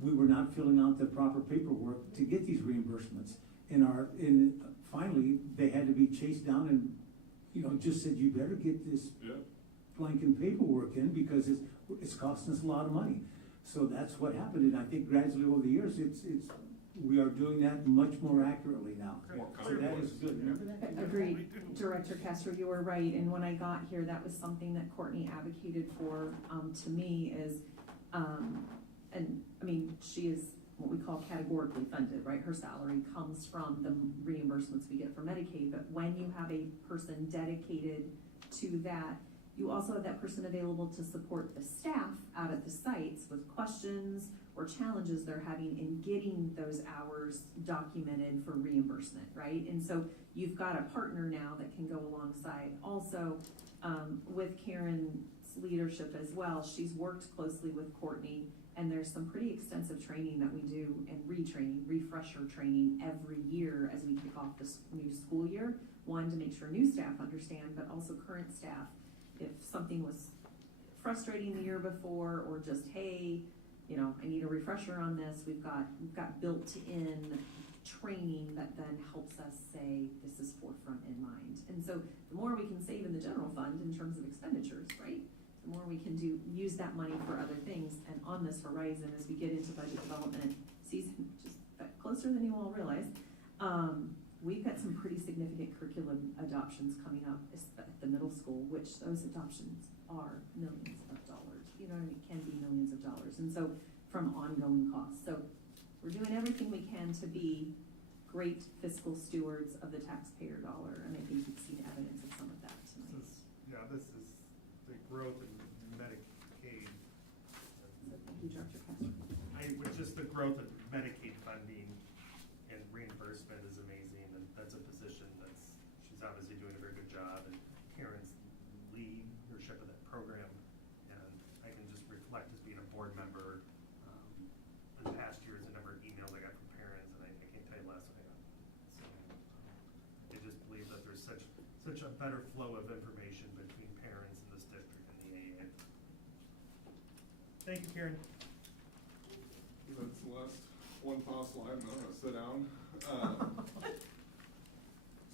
we were not filling out the proper paperwork to get these reimbursements. And finally, they had to be chased down and, just said, you better get this blanking paperwork in because it's costing us a lot of money. So that's what happened. And I think gradually over the years, we are doing that much more accurately now. So that is good. Remember that? Agreed. Director Castro, you were right. And when I got here, that was something that Courtney advocated for to me is, she is what we call categorically funded, right? Her salary comes from the reimbursements we get from Medicaid. But when you have a person dedicated to that, you also have that person available to support the staff out at the sites with questions or challenges they're having in getting those hours documented for reimbursement, right? And so you've got a partner now that can go alongside. Also, with Karen's leadership as well, she's worked closely with Courtney, and there's some pretty extensive training that we do and retraining, refresher training every year as we kick off this new school year. One, to make sure new staff understand, but also current staff. If something was frustrating the year before, or just, hey, I need a refresher on this, we've got built-in training that then helps us say this is forefront in mind. And so the more we can save in the general fund in terms of expenditures, right? The more we can use that money for other things. And on this horizon, as we get into budget development season, which is closer than you all realize, we've got some pretty significant curriculum adoptions coming up at the middle school, which those adoptions are millions of dollars. It can be millions of dollars. And so from ongoing costs. So we're doing everything we can to be great fiscal stewards of the taxpayer dollar. And I think you've seen evidence of some of that tonight. This is the growth in Medicaid. So thank you, Director Castro. Just the growth of Medicaid funding and reimbursement is amazing, and that's a position she's obviously doing a very good job, and Karen's leadership of that program, and I can just reflect as being a board member, this past year, the number of emails I got from parents, and I can't tell you last one I got. So, I just believe that there's such a better flow of information between parents in this district and the AA. Thank you, Karen. That's the last one final slide, and I'm gonna sit down.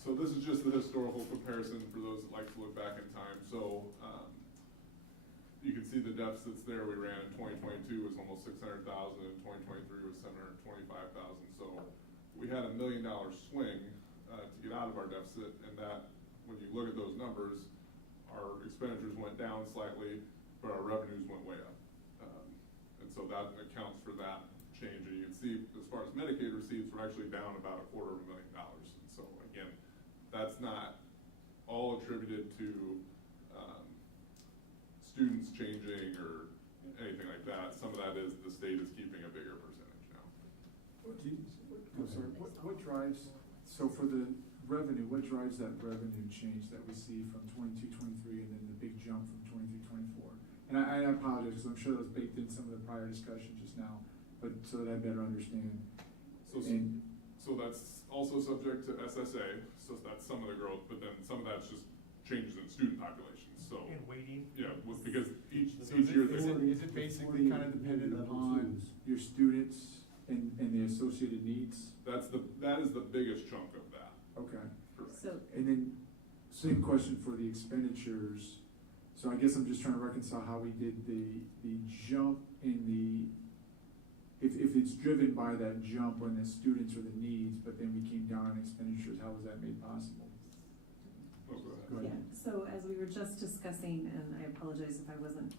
So this is just the historical comparison for those that like to look back in time. So you can see the deficits there. We ran in 2022 was almost 600,000, and 2023 was 725,000. So we had $1 million swing to get out of our deficit, and that, when you look at those numbers, our expenditures went down slightly, but our revenues went way up. And so that accounts for that change. And you can see, as far as Medicaid receipts, we're actually down about $250,000. And so again, that's not all attributed to students changing or anything like that. Some of that is the state is keeping a bigger percentage now. What drives, so for the revenue, what drives that revenue change that we see from 22-23 and then the big jump from 23-24? And I apologize, because I'm sure that was baked in some of the prior discussion just now, but so that I better understand. And So that's also subject to SSA, so that's some of the growth, but then some of that's just changes in student populations, so. And waiting. Yeah, because each So year. is it basically kind of dependent upon your students and the associated needs? That is the biggest chunk of that. Okay. Correct. So, And then, same question for the expenditures. So I guess I'm just trying to reconcile how we did the jump in if it's driven by that jump when the students or the needs, but then we came down on expenditures, how was that made possible? Oh, go ahead. Go ahead. yeah, so as we were just discussing, and I apologize if I wasn't,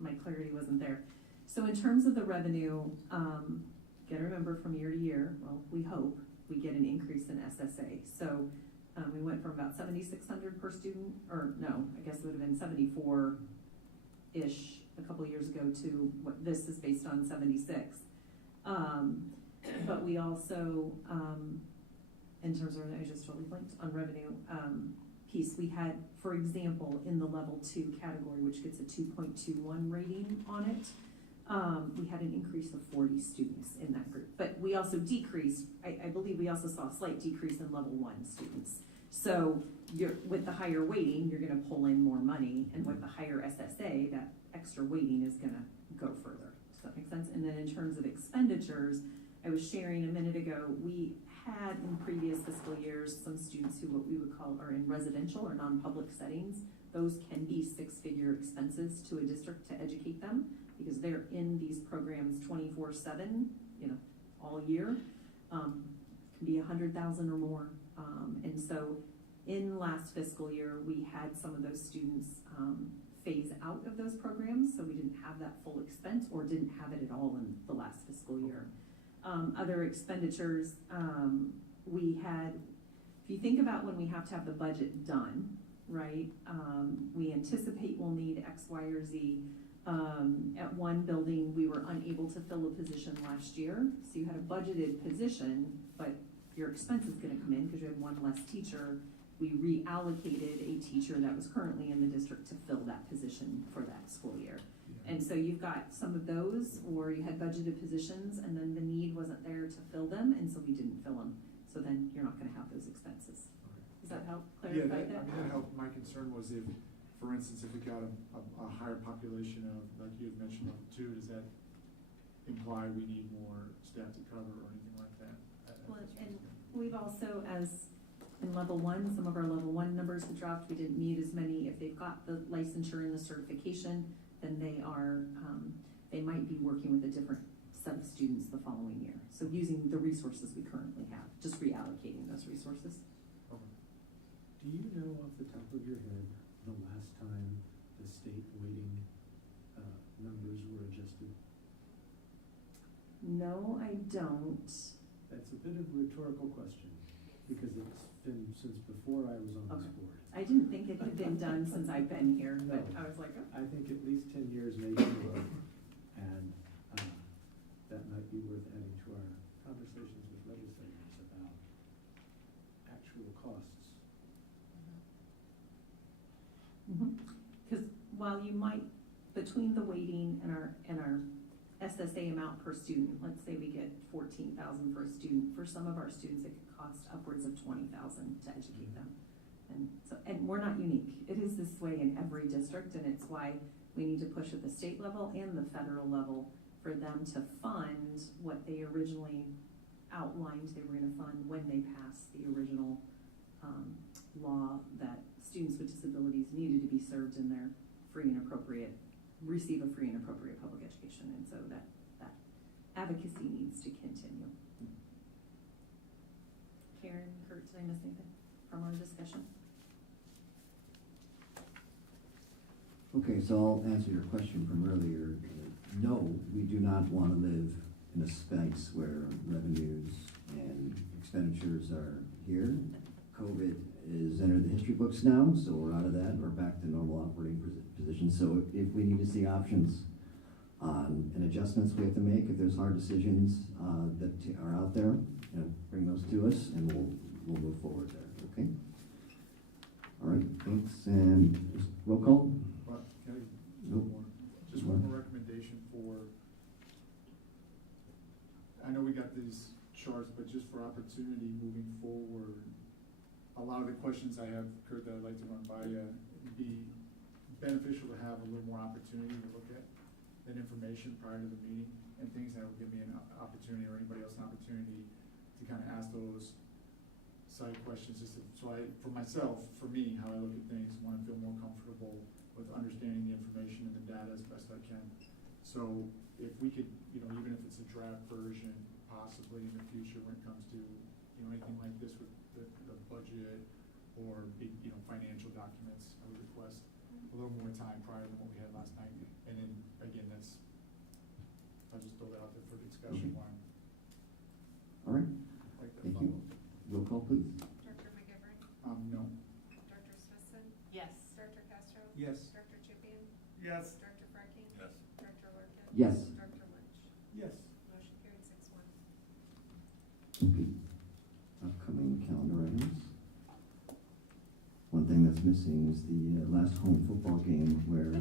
my clarity wasn't there. So in terms of the revenue, gotta remember from year to year, well, we hope we get an increase in SSA. So, we went from about 7,600 per student, or no, I guess it would have been 74-ish a couple years ago to what this is based on 76. But we also, in terms of, I just totally blanked on revenue, piece, we had, for example, in the level 2 category, which gets a 2.21 rating on it, we had an increase of 40 students in that group. But we also decreased, I believe we also saw a slight decrease in level 1 students. So with the higher weighting, you're gonna pull in more money, and with the higher SSA, that extra weighting is gonna go further. Does that make sense? And then in terms of expenditures, I was sharing a minute ago, we had in previous fiscal years some students who what we would call are in residential or non-public settings. Those can be 6-figure expenses to a district to educate them because they're in these programs 24/7, all year. Can be 100,000 or more. And so in last fiscal year, we had some of those students phase out of those programs, so we didn't have that full expense or didn't have it at all in the last fiscal year. Other expenditures, we had, if you think about when we have to have the budget done, right? We anticipate we'll need X, Y, or Z. At one building, we were unable to fill a position last year, so you had a budgeted position, but your expense is gonna come in because you had one less teacher. We reallocated a teacher that was currently in the district to fill that position for that school year. And so you've got some of those, or you had budgeted positions and then the need wasn't there to fill them, and so we didn't fill them. So then you're not gonna have those expenses. Does that help clarify that? That helped. My concern was if, for instance, if we got a higher population of, like you had mentioned, level 2, does that imply we need more staff to cover or anything like that? Well, and we've also, as in level 1, some of our level 1 numbers have dropped. We didn't need as many. If they've got the licensure and the certification, then they are, they might be working with a different set of students the following year. So using the resources we currently have, just reallocating those resources. Do you know off the top of your head the last time the state weighting numbers were adjusted? No, I don't. That's a bit of a rhetorical question because it's been since before I was on this board. I didn't think it had been done since I've been here, but No. I was like, oh. I think at least 10 years maybe more, and that might be worth adding to our conversations with legislators about actual costs. Because while you might, between the weighting and our SSA amount per student, let's say we get 14,000 for a student, for some of our students, it could cost upwards of 20,000 to educate them. And we're not unique. It is this way in every district, and it's why we need to push at the state level and the federal level for them to fund what they originally outlined they were gonna fund when they passed the original law that students with disabilities needed to be served in their receive a free and appropriate public education. And so that advocacy needs to continue. Karen, Kurt, did I miss anything from our discussion? Okay, so I'll answer your question from earlier. No, we do not want to live in a space where revenues and expenditures are here. COVID is entered the history books now, so we're out of that. We're back to normal operating position. So if we need to see options and adjustments we have to make, if there's hard decisions that are out there, bring those to us and we'll move forward there, okay? All right, thanks, and just roll call? But, can I, Nope. Just one more recommendation for, I know we got these charts, but just for opportunity moving forward, a lot of the questions I have, Kurt, that I'd like to run by you, it'd be beneficial to have a little more opportunity to look at than information prior to the meeting, and things that will give me an opportunity, or anybody else an opportunity to kind of ask those side questions, just to, so I, for myself, for me, how I look at things, want to feel more comfortable with understanding the information and the data as best I can. So if we could, you know, even if it's a draft version, possibly in the future when it comes to, you know, anything like this with the budget or big, you know, financial documents, I would request a little more time prior than what we had last night. And then, again, that's, I'll just throw that out there for discussion line. All right, Like that thank you. follow. Roll call, please. Director McGivern? No. Director Smithson? Yes. Director Castro? Yes. Director Tupian? Yes. Director Fracking? Yes. Director Lurkin? Yes. Director Lynch? Yes. Motion carried 6-1. Okay. Upcoming calendar items. One thing that's missing is the last home football game where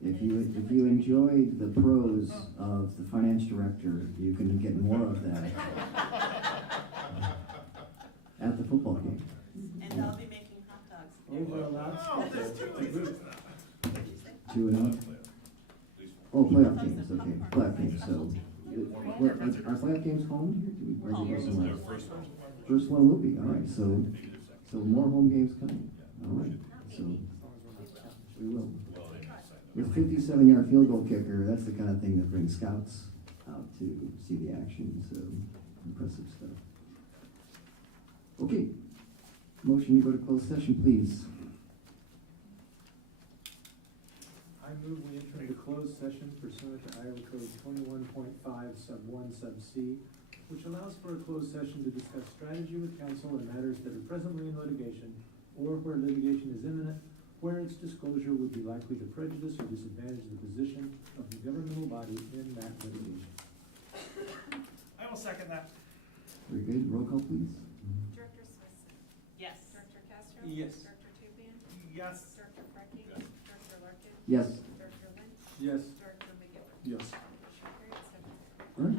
if you enjoyed the prose of the finance director, you can get more of that at the football game. And they'll be making hot dogs. Over a loudspeaker. 2-0. Oh, playoff games, okay, playoff games, so, are playoff games home here? Do we, or do we go somewhere else? First one will be, all right, so more home games coming, all right, so, we will. With 57-yard field goal kicker, that's the kind of thing that brings scouts out to see the action, so impressive stuff. Okay, motion to go to closed session, please. I move we enter into closed session pursuant to Iowa Code 21.5 sub 1 sub C, which allows for a closed session to discuss strategy with counsel in matters that are presently in litigation, or where litigation is imminent, where its disclosure would be likely to prejudice or disadvantage the position of the governmental body in that litigation. I will second that. Very good, roll call, please. Director Smithson? Yes. Director Castro? Yes. Director Tupian? Yes. Director Fracking? Yes. Director Lurkin? Yes. Director Lynch? Yes. Director McGivern? Yes. Motion carried 7-0. All right,